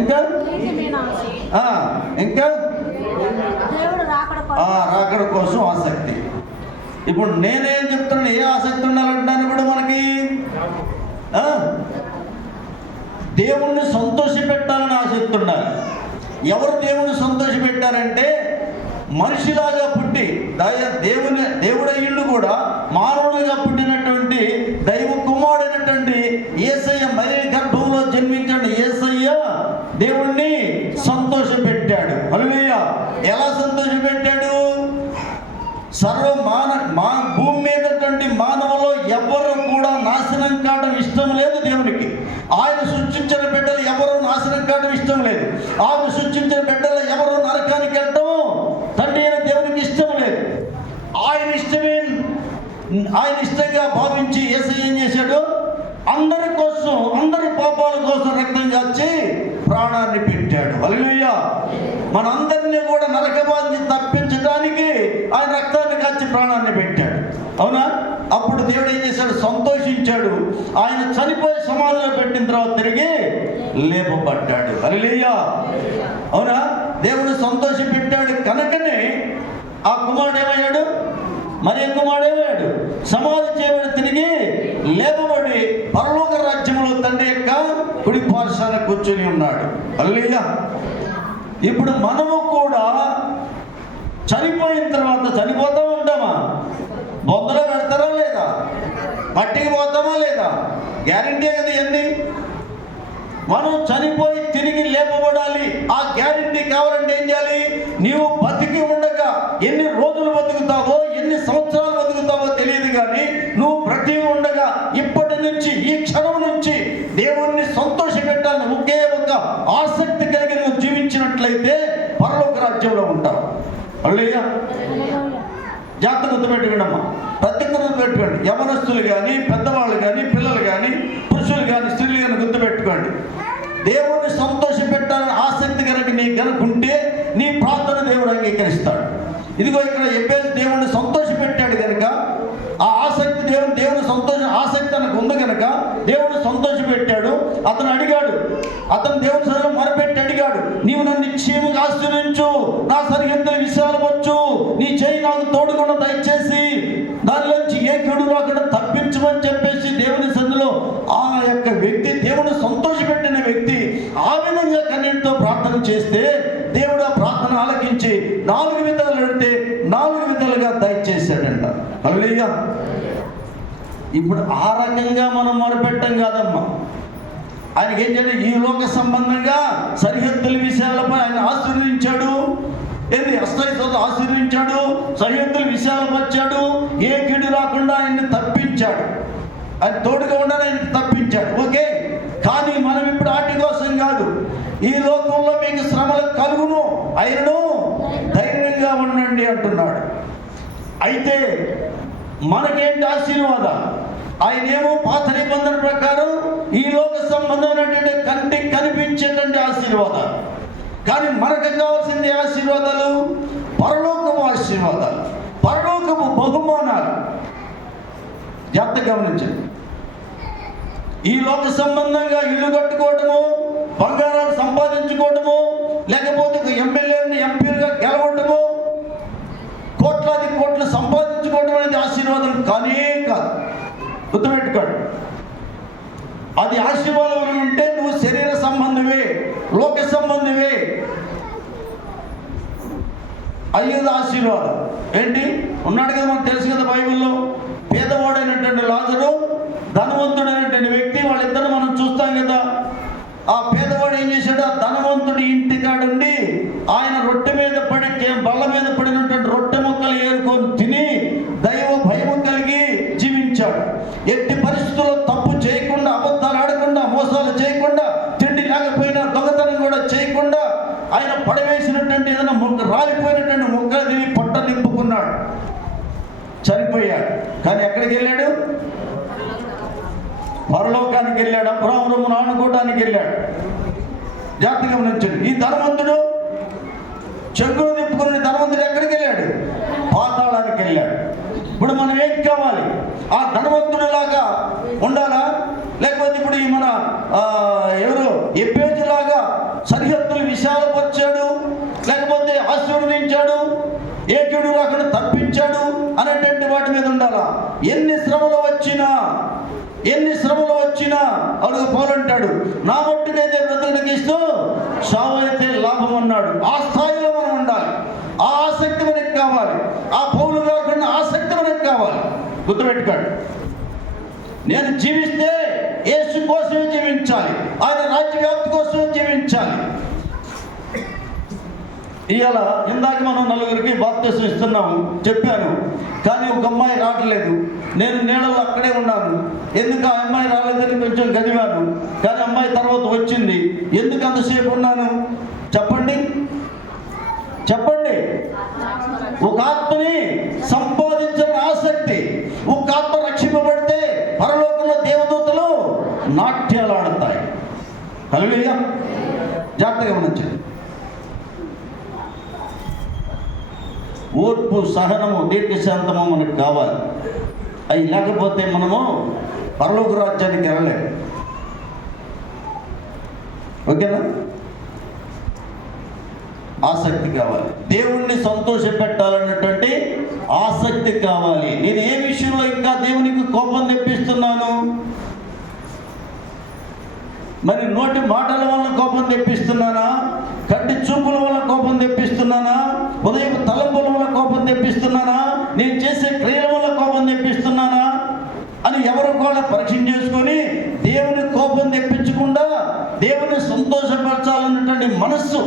ఇంకా రాకడ కోసం ఆసక్తి. ఇప్పుడు నేనేం చెప్తున్నాను, ఏ ఆసక్తి ఉండాలంటాను ఇప్పుడు మనకి? దేవుణ్ణి సంతోషపెట్టాలని ఆసక్తి ఉండాలి. ఎవరు దేవుణ్ణి సంతోషపెట్టారంటే మనిషిలాగా పుట్టి దేవుడయ్యుండు కూడా మానవుడిగా పుట్టినటువంటి దైవ కుమారుడైనటువంటి యేసయ్య మరి గర్భంలో జన్మించాడు. యేసయ్య దేవుణ్ణి సంతోషపెట్టాడు. హల్లెలూయా! ఎలా సంతోషపెట్టాడు? భూమి మీదటువంటి మానవులో ఎవరు కూడా నాశనం కావడం ఇష్టం లేదు దేవునికి. ఆయన సృష్టించిన బిడ్డలు ఎవరు నాశనం కావడం ఇష్టం లేదు. ఆయన సృష్టించిన బిడ్డలు ఎవరు నరకానికి వెళ్ళటం తండ్రి అయిన దేవునికి ఇష్టం లేదు. ఆయన ఇష్టంగా భావించి యేసయ్య ఏం చేశాడు? అందరి కోసం, అందరి పాపాల కోసం రక్తం కాచి ప్రాణాన్ని పెట్టాడు. హల్లెలూయా! మనందరినీ కూడా నరక బాధ నుంచి తప్పించడానికి ఆయన రక్తాన్ని కాచి ప్రాణాన్ని పెట్టాడు. అవునా? అప్పుడు దేవుడు ఏం చేశాడు? సంతోషించాడు. ఆయన చనిపోయి సమాధిలో పెట్టిన తర్వాత తిరిగి లేపబడ్డాడు. హల్లెలూయా! అవునా? దేవుడు సంతోషి పెట్టాడు కనుకనే ఆ కుమారుడు ఏమయ్యాడు? మరి కుమారుడు ఏమయ్యాడు? సమాధి చేయబడి తిరిగి లేపబడి పరలోక రాజ్యంలో తండ్రి యొక్క కుడి పార్శ్వాన కూర్చొని ఉన్నాడు. హల్లెలూయా! ఇప్పుడు మనము కూడా చనిపోయిన తర్వాత చనిపోతూ ఉంటామా? బొందలో పెడతారా లేదా? మట్టికి పోతామా లేదా? గ్యారంటీ కదా ఇవన్నీ. మనం చనిపోయి తిరిగి లేపబడాలి. ఆ గ్యారంటీ కావాలంటే ఏం చేయాలి? నీవు బతికి ఉండగా ఎన్ని రోజులు బతుకుతావో, ఎన్ని సంవత్సరాలు బతుకుతావో తెలియదు, కానీ నువ్వు బ్రతికి ఉండగా ఇప్పటి నుంచి, ఈ క్షణం నుంచి దేవుణ్ణి సంతోషపెట్టాలని ఒకే ఒక ఆసక్తి కలిగి నువ్వు జీవించినట్లయితే పరలోక రాజ్యంలో ఉంటావు. హల్లెలూయా! జాగ్రత్త గుర్తుపెట్టుకోండి అమ్మా, ప్రతి ఒక్కరు పెట్టుకోండి. యవనస్తులు కానీ, పెద్దవాళ్ళు కానీ, పిల్లలు కానీ, పురుషులు కానీ, స్త్రీలు కానీ గుర్తుపెట్టుకోండి. దేవుడిని సంతోషపెట్టాలని ఆసక్తి కనుక నీకు కనుకుంటే నీ ప్రార్థన దేవుడు అంగీకరిస్తాడు. ఇదిగో ఇక్కడ ఎబ్బేసు దేవుడిని సంతోషపెట్టాడు కనుక ఆ ఆసక్తి దేవుని ఆసక్తి తనకు ఉంది కనుక దేవుడు సంతోషపెట్టాడు. అతను అడిగాడు, అతను దేవుని సన్నిధిలో మొరపెట్టి అడిగాడు, నీవు నన్ను నిశ్చయముగా ఆశీర్వదించు, నా సరిహద్దులు విశాలవచ్చు, నీ చేయి నాకు తోడుకుండా దయచేసి దానిలోంచి ఏ చెడు రాకుండా తప్పించమని చెప్పేసి దేవుని సన్నిధిలో ఆ యొక్క వ్యక్తి, దేవుని సంతోషపెట్టిన వ్యక్తి ఆ విధంగా కన్నీటితో ప్రార్థన చేస్తే దేవుడు ఆ ప్రార్థన ఆలకించి 4 విధాలు అడిగితే 4 విధాలుగా దయచేశాడంట. హల్లెలూయా! ఇప్పుడు ఆ రకంగా మనం మొరపెట్టం కాదమ్మా. ఆయనకి ఏం చేయాలి? ఈ లోక సంబంధంగా సరిహద్దుల విషయాలపై ఆయన ఆశీర్వదించాడు. అస్తైతో ఆశీర్వదించాడు, సరిహద్దులు విశాలపరిచాడు, ఏ కీడు రాకుండా ఆయన్ని తప్పించాడు, ఆయన తోడుగా ఉండాలని ఆయనకి తప్పించాడు. ఓకే, కానీ మనం ఇప్పుడు వాటి కోసం కాదు. ఈ లోకంలో మీకు శ్రమలు కలుగును, ఆయనను ధైర్యంగా ఉండండి అంటున్నాడు. అయితే మనకేంటి ఆశీర్వాదం? ఆయన ఏమో పాత నిబంధన ప్రకారం ఈ లోక సంబంధమైనటువంటి కంటికి కనిపించేటువంటి ఆశీర్వాదాలు, కానీ మనకు కావాల్సింది ఆశీర్వాదాలు పరలోకపు ఆశీర్వాదాలు, పరలోకపు బహుమానాలు. జాగ్రత్త గమనించండి. ఈ లోక సంబంధంగా ఇల్లు కట్టుకోవటము, బంగారాలు సంపాదించుకోవటము, లేకపోతే ఒక ఎమ్మెల్యేని ఎంపీలుగా గెలవటము, కోట్లాది కోట్లు సంపాదించుకోవటం అనేది ఆశీర్వాదం కానే కాదు. గుర్తుపెట్టుకోండి, అది ఆశీర్వాదం ఉంటే నువ్వు శరీర సంబంధమే, లోక సంబంధమే. అయ్యేది ఆశీర్వాదం ఏంటి? ఉన్నాడు కదా, మనకు తెలుసు కదా బైబిల్లో. పేదవాడైనటువంటి లాజరు, ధనవంతుడైనటువంటి వ్యక్తి, వాళ్ళిద్దరు మనం చూస్తాం కదా. ఆ పేదవాడు ఏం చేశాడు? ఆ ధనవంతుడి ఇంటికాడుండి ఆయన రొట్టె మీద పడి, బల్ల మీద పడినటువంటి రొట్టె ముక్కలు ఏరుకొని తిని దైవ భయము కలిగి జీవించాడు. ఎట్టి పరిస్థితుల్లో తప్పు చేయకుండా, అబద్ధాలు ఆడకుండా, పడవేసినటువంటి ఏదైనా మొక్క, రాలిపోయినటువంటి మొక్కలు తిని పొట్ట నింపుకున్నాడు, చనిపోయాడు. కానీ ఎక్కడికి వెళ్ళాడు? పరలోకానికి వెళ్ళాడు. అబ్రాహామును ఆనుకోవడానికి వెళ్ళాడు. జాగ్రత్తగా గమనించండి. ఈ ధనవంతుడు, చెక్కులు తిప్పుకుని ధనవంతుడు ఎక్కడికి వెళ్ళాడు? పాతాళానికి వెళ్ళాడు. ఇప్పుడు మనం ఏం కావాలి? ఆ ధనవంతుడిలాగా ఉండాలా? లేకపోతే ఇప్పుడు ఈ మన ఎవరు ఎబ్బేజులాగా సరిహద్దులు విశాలపరిచాడు, లేకపోతే ఆశీర్వదించాడు, ఏ చెడు రాకుండా తప్పించాడు అనేటువంటి వాటి మీద ఉండాలా? ఎన్ని శ్రమలు వచ్చినా అడుగు పోలంటాడు, నా మట్టుకైతే బ్రతుకుడికి ఇస్తూ సావు అయితే లాభం అన్నాడు. ఆ స్థాయిలో మనం ఉండాలి. ఆ ఆసక్తి మనకి కావాలి. ఆ పౌలు కాకుండా ఆసక్తి మనకి కావాలి. గుర్తుపెట్టుకోండి, నేను జీవిస్తే యేసు కోసమే జీవించాలి, ఆయన రాజ్యవ్యాప్తి కోసమే జీవించాలి. ఇవాళ ఇందాక మనం 4 బాప్తిసం ఇస్తున్నాము చెప్పాను, కానీ ఒక అమ్మాయి రావట్లేదు. నేను నీళ్ళలో అక్కడే ఉన్నాను. ఎందుకు ఆ అమ్మాయి రాలేదని కొంచెం గదివాను, కానీ అమ్మాయి తర్వాత వచ్చింది. ఎందుకు అంతసేపు ఉన్నాను చెప్పండి? ఒక ఆత్మని సంపాదించిన ఆసక్తి. ఒక ఆత్మ రక్షింపబడితే పరలోకంలో దేవదూతలు నాట్యాలు ఆడతాయి. హల్లెలూయా. జాగ్రత్తగా గమనించండి. ఓర్పు, సహనము, దీర్ఘశాంతము మనకు కావాలి. అవి లేకపోతే మనము పరలోక రాజ్యానికి వెళ్ళలేము. ఓకేనా? ఆసక్తి కావాలి. దేవుణ్ణి సంతోష పెట్టాలన్నటువంటి ఆసక్తి కావాలి. నేను ఏ విషయంలో ఇంకా దేవునికి కోపం తెప్పిస్తున్నాను? మరి నోటి మాటల వల్ల కోపం తెప్పిస్తున్నానా? కంటి చూపుల వల్ల కోపం తెప్పిస్తున్నానా? ఉదయం తలంపుల వల్ల కోపం తెప్పిస్తున్నానా? నేను చేసే క్రియల వల్ల కోపం తెప్పిస్తున్నానా అని ఎవరు కూడా పరీక్ష చేసుకొని దేవుని కోపం తెప్పించకుండా దేవుని సంతోషపరచాలన్నటువంటి మనస్సు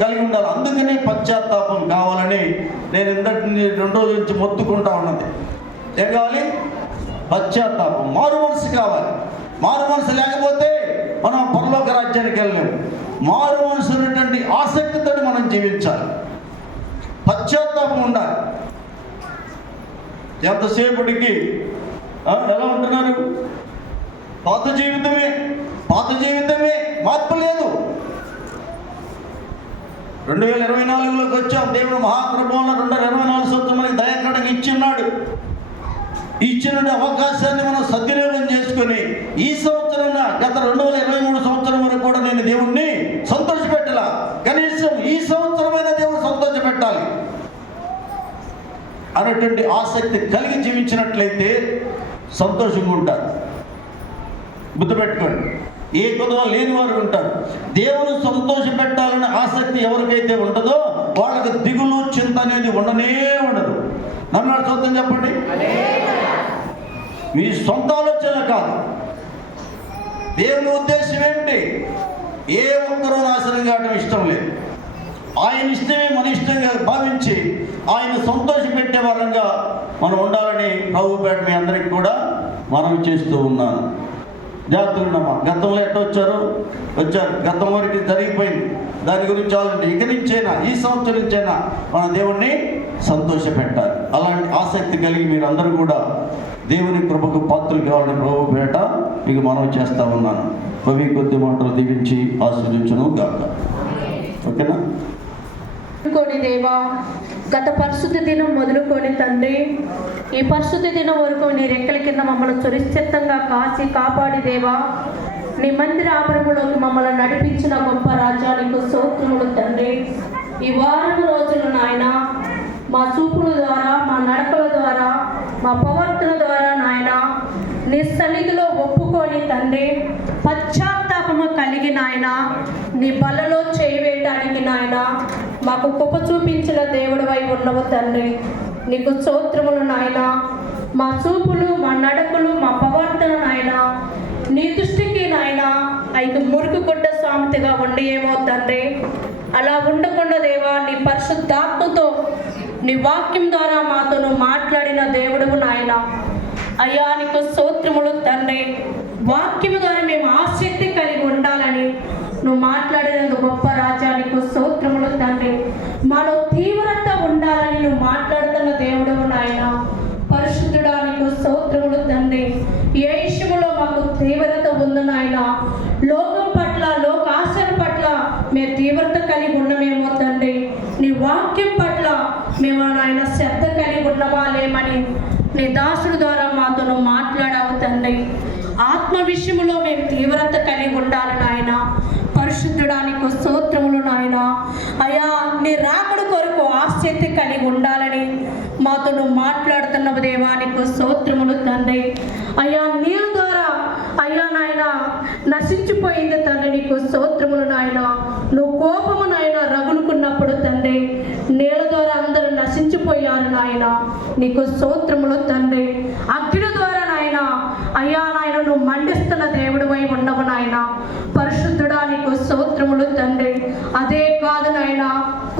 కలిగి ఉండాలి. అందుకనే పశ్చాత్తాపం కావాలని నేను 2 రోజుల నుంచి మొత్తుకుంటా ఉన్నది. ఏం కావాలి? పశ్చాత్తాపం, మారు మనసు కావాలి. మారు మనసు లేకపోతే మనం పరలోక రాజ్యానికి వెళ్ళలేము. మారు మనసు ఉన్నటువంటి ఆసక్తితో మనం జీవించాలి. పశ్చాత్తాపం ఉండాలి. ఎంతసేపటికి ఎలా ఉంటున్నారు? పాత జీవితమే మార్పు లేదు. 2024లోకి వచ్చాం. దేవుడు మహాప్రభువులో 2024 సంవత్సరం మనకి దయాకరంగా ఇచ్చిన అవకాశాన్ని మనం సద్వినియోగం చేసుకుని ఈ సంవత్సరం, గత 2023 సంవత్సరం వరకు కూడా నేను దేవుణ్ణి సంతోషపెట్టాల. కనీసం ఈ సంవత్సరమైన దేవుడు సంతోషపెట్టాలి అనేటువంటి ఆసక్తి కలిగి జీవించినట్లయితే సంతోషంగా ఉంటారు. గుర్తుపెట్టుకోండి, ఏ కొద్దిగా లేని వారు ఉంటారు. దేవుని సంతోష పెట్టాలనే ఆసక్తి ఎవరికైతే ఉంటుందో వాళ్ళకి దిగులు, చింత అనేది ఉండనే ఉండదు. నన్ను సొంతం చెప్పండి. మీ సొంత ఆలోచన కాదు. దేవుని ఉద్దేశం ఏమిటి? ఏ ఒక్కరూ నాశనం కావడం ఇష్టం లేదు. ఆయన ఇష్టమే మన ఇష్టంగా భావించి ఆయన సంతోష పెట్టే వారంగా మనం ఉండాలని ప్రభుపేట మీ అందరికి కూడా మనం చేస్తూ ఉన్నాను. జాగ్రత్తగా గతంలో ఎట్లా వచ్చారు? గతం వరకు జరిగిపోయింది. దాని గురించి ఆలోచన. ఇక నుంచైనా, ఈ సంవత్సరం నుంచైనా మన దేవుణ్ణి సంతోష పెట్టాలి. అలాంటి ఆసక్తి కలిగి మీరు అందరూ కూడా దేవుని కృపకు పాత్రలు కావాలని ప్రభుపేట మీకు మనవి చేస్తూ ఉన్నాను. కవి కొద్ది మాటలు దీవించి ఆశీర్వదించును గాక. ఓకేనా? దేవా, గత పరిశుద్ధ దినం మొదలుకొని తండ్రి, ఈ పరిశుద్ధ దినం వరకు నీ రెక్కల కింద మమ్మల్ని సురక్షితంగా కాచి కాపాడి దేవా, నీ మందిర ఆభరణంలోకి మమ్మల్ని నడిపించిన గొప్ప రాజ్యానికి స్తోత్రములు తండ్రి. ఈ వారం రోజులు నాయన మా చూపుల ద్వారా, మా నడకల ద్వారా, మా ప్రవర్తన ద్వారా నాయన నీ సన్నిధిలో ఒప్పుకొని తండ్రి పశ్చాత్తాపము కలిగి నాయన నీ బలలో చేయవేయటానికి నాయన మాకు కృప చూపించిన దేవుడివై ఉన్నవు తండ్రి. నీకు స్తోత్రములు నాయన. మా చూపులు, మా నడకలు, మా ప్రవర్తన నాయన నీ దృష్టికి నాయన అయితే మురికి గుడ్డ సామెతగా ఉండి ఏమో తండ్రి. అలా ఉండకుండా దేవా, నీ పరిశుద్ధాత్మతో నీ వాక్యం ద్వారా మాతో నువ్వు మాట్లాడిన దేవుడువు నాయన. అయ్యా నీకు స్తోత్రములు తండ్రి. వాక్యం ద్వారా మేము ఆసక్తి కలిగి ఉండాలని నువ్వు మాట్లాడిన గొప్ప రాజ్యానికి స్తోత్రములు తండ్రి. మాలో తీవ్రత ఉండాలని నువ్వు మాట్లాడుతున్న దేవుడు నాయన. పరిశుద్ధుడా నీకు స్తోత్రములు తండ్రి. ఏ విషయంలో మాకు తీవ్రత ఉంది నాయన, లోకం పట్ల లోక ఆశల పట్ల మేము తీవ్రత కలిగి ఉన్నమేమో తండ్రి. నీ వాక్యం పట్ల మేము నాయన శ్రద్ధ కలిగి ఉన్నవా లేమని నీ దాసుడు ద్వారా మాతో నువ్వు మాట్లాడావు తండ్రి. ఆత్మ విషయంలో మేము తీవ్రత కలిగి ఉండాలి నాయన. పరిశుద్ధుడా నీకు స్తోత్రములు నాయన. అయ్యా నీ రాకడ కొరకు ఆసక్తి కలిగి ఉండాలని మాతో నువ్వు మాట్లాడుతున్నవు దేవా, నీకు స్తోత్రములు తండ్రి. అయ్యా నీళ్ళ ద్వారా అయ్యా నాయన నశించిపోయింది తండ్రి, నీకు స్తోత్రములు నాయన. నువ్వు కోపము నాయన రగులుకున్నప్పుడు తండ్రి నీళ్ళ ద్వారా అందరూ నశించిపోయారు నాయన, నీకు స్తోత్రములు తండ్రి. అగ్ని ద్వారా నాయన అయ్యా నాయన నువ్వు మండిస్తున్న దేవుడివై ఉండవు నాయన. పరిశుద్ధుడా నీకు స్తోత్రములు తండ్రి. అదే కాదు నాయన,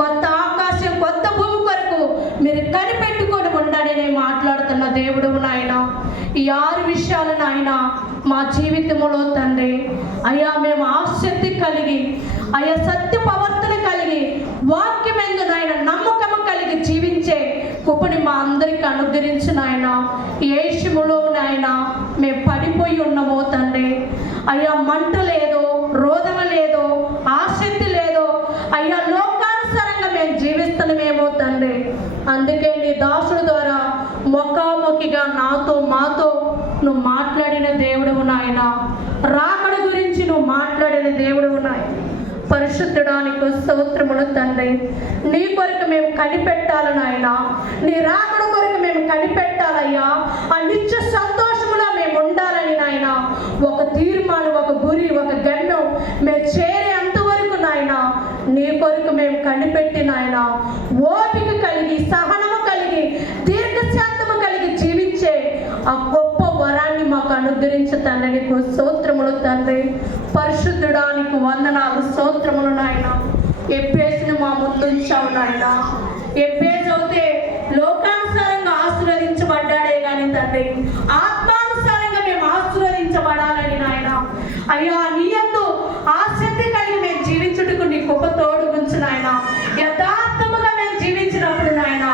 కొత్త ఆకాశం కొత్త భూమి కొరకు మీరు కనిపెట్టుకొని ఉండని నేను మాట్లాడుతున్న దేవుడు నాయన. ఈ 6 విషయాలు నాయన మా జీవితంలో తండ్రి అయ్యా మేము ఆసక్తి కలిగి అయ్యా సత్య ప్రవర్తన కలిగి వాక్యం ఎందు నాయన నమ్మకము కలిగి జీవించే కృపని మా అందరికి అనుగ్రహించిన ఆయన. ఏ విషయములో నాయన మేము పడిపోయి ఉన్నామో తండ్రి అయ్యా, మంట లేదో, రోదన లేదో, ఆసక్తి లేదో అయ్యా, లోకానుసారంగా మేము జీవిస్తున్నామేమో తండ్రి. అందుకే నీ దాసుడు ద్వారా ముఖాముఖిగా నాతో మాతో నువ్వు మాట్లాడిన దేవుడు నాయన. రాకడ గురించి నువ్వు మాట్లాడిన దేవుడు నాయన. పరిశుద్ధుడా నీకు స్తోత్రములు తండ్రి. నీ కొరకు మేము కనిపెట్టాలి నాయన, నీ రాకడ కొరకు మేము కనిపెట్టాలయ్యా. ఆ నిత్య సంతోషములో మేము ఉండాలని నాయన ఒక తీర్మానం, ఒక గురి, ఒక గమ్యం మేము చేరేంతవరకు నాయన నీ కొరకు మేము కనిపెట్టి నాయన ఓపిక కలిగి సహనము కలిగి దీర్ఘశాంతము కలిగి జీవించే ఆ గొప్ప వరాన్ని మాకు అనుగ్రహించు తండ్రి, నీకు స్తోత్రములు తండ్రి. పరిశుద్ధుడా నీకు వందనాలు, స్తోత్రములు నాయన. ఎబ్బేసును మా ముందు ఉంచావు నాయన. ఎబ్బేసు అయితే లోకానుసారంగా ఆశీర్వదించబడ్డాడే కానీ తండ్రి ఆత్మానుసారంగా మేము ఆశీర్వదించబడాలని నాయన. అయ్యా నీ యందు ఆసక్తి కలిగి మేము జీవించుటకు నీ కృప తోడుగుంచు నాయన. యథార్థముగా మేము జీవించినప్పుడు నాయన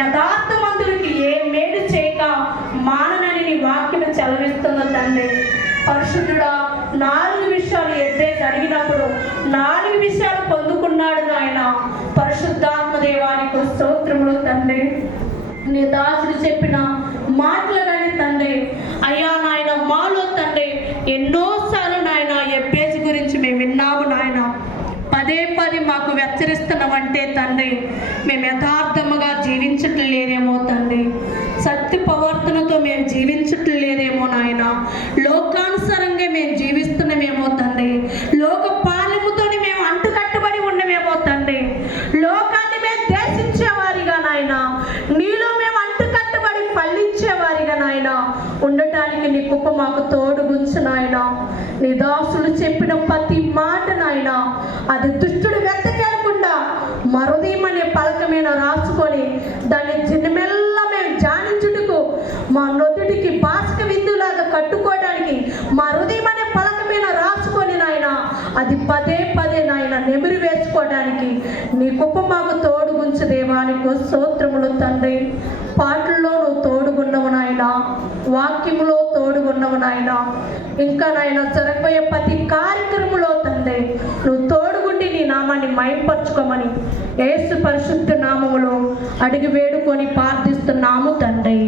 యథార్థవంతుడికి ఏ మేలు చేయక మాననని నీ వాక్యం చెలవిస్తున్న తండ్రి. పరిశుద్ధుడా 4 విషయాలు ఎద్దే జరిగినప్పుడు 4 విషయాలు పొందుకున్నాడు నాయన. పరిశుద్ధాత్మ దేవానికి స్తోత్రములు తండ్రి. నీ దాసుడు చెప్పిన మాటలు కానీ తండ్రి అయ్యా నాయన మాలో తండ్రి ఎన్నోసార్లు నాయన ఎబ్బేసి గురించి మేము విన్నాము నాయన. పదే మాకు హెచ్చరిస్తున్నామంటే తండ్రి మేము యథార్థముగా జీవించటం లేదేమో తండ్రి, సత్య ప్రవర్తనతో మేము జీవించటం లేదేమో నాయన, లోకానుసారంగా మేము జీవిస్తున్నామేమో తండ్రి, లోక పాలముతో మేము అంటుకట్టుబడి ఉన్నమేమో తండ్రి, లోకాన్ని మేము దేశించేవారిగా నాయన, నీలో మేము అంటుకట్టుబడి ఫలించేవారిగా నాయన ఉండటానికి నీ కృప మాకు తోడుగుంచు నాయన. నీ దాసులు చెప్పిన ప్రతి మాట నాయన అది దుష్టుడు వెతకేయకుండా మరుదీయం అనే పలక మీద రాసుకొని దాన్ని జిన్నమెల్లా మేము ధ్యానించుటకు మా నొదుటికి బాసిక విందులాగా కట్టుకోవడానికి మా హృదయం అనే పలక మీద రాసుకొని నాయన అది పదే నాయన నెమిరి వేసుకోవడానికి నీ కృప మాకు తోడుగుంచు దేవానికి స్తోత్రములు తండ్రి. పాటల్లో నువ్వు తోడుగున్నవు నాయన, వాక్యములో తోడుగున్నవు నాయన. ఇంకా నాయన జరగబోయే ప్రతి కార్యక్రమంలో తండ్రి నువ్వు తోడుగుండి నీ నామాన్ని మహింపరచుకోమని యేసు పరిశుద్ధ నామములో అడిగి వేడుకొని ప్రార్థిస్తున్నాము తండ్రి.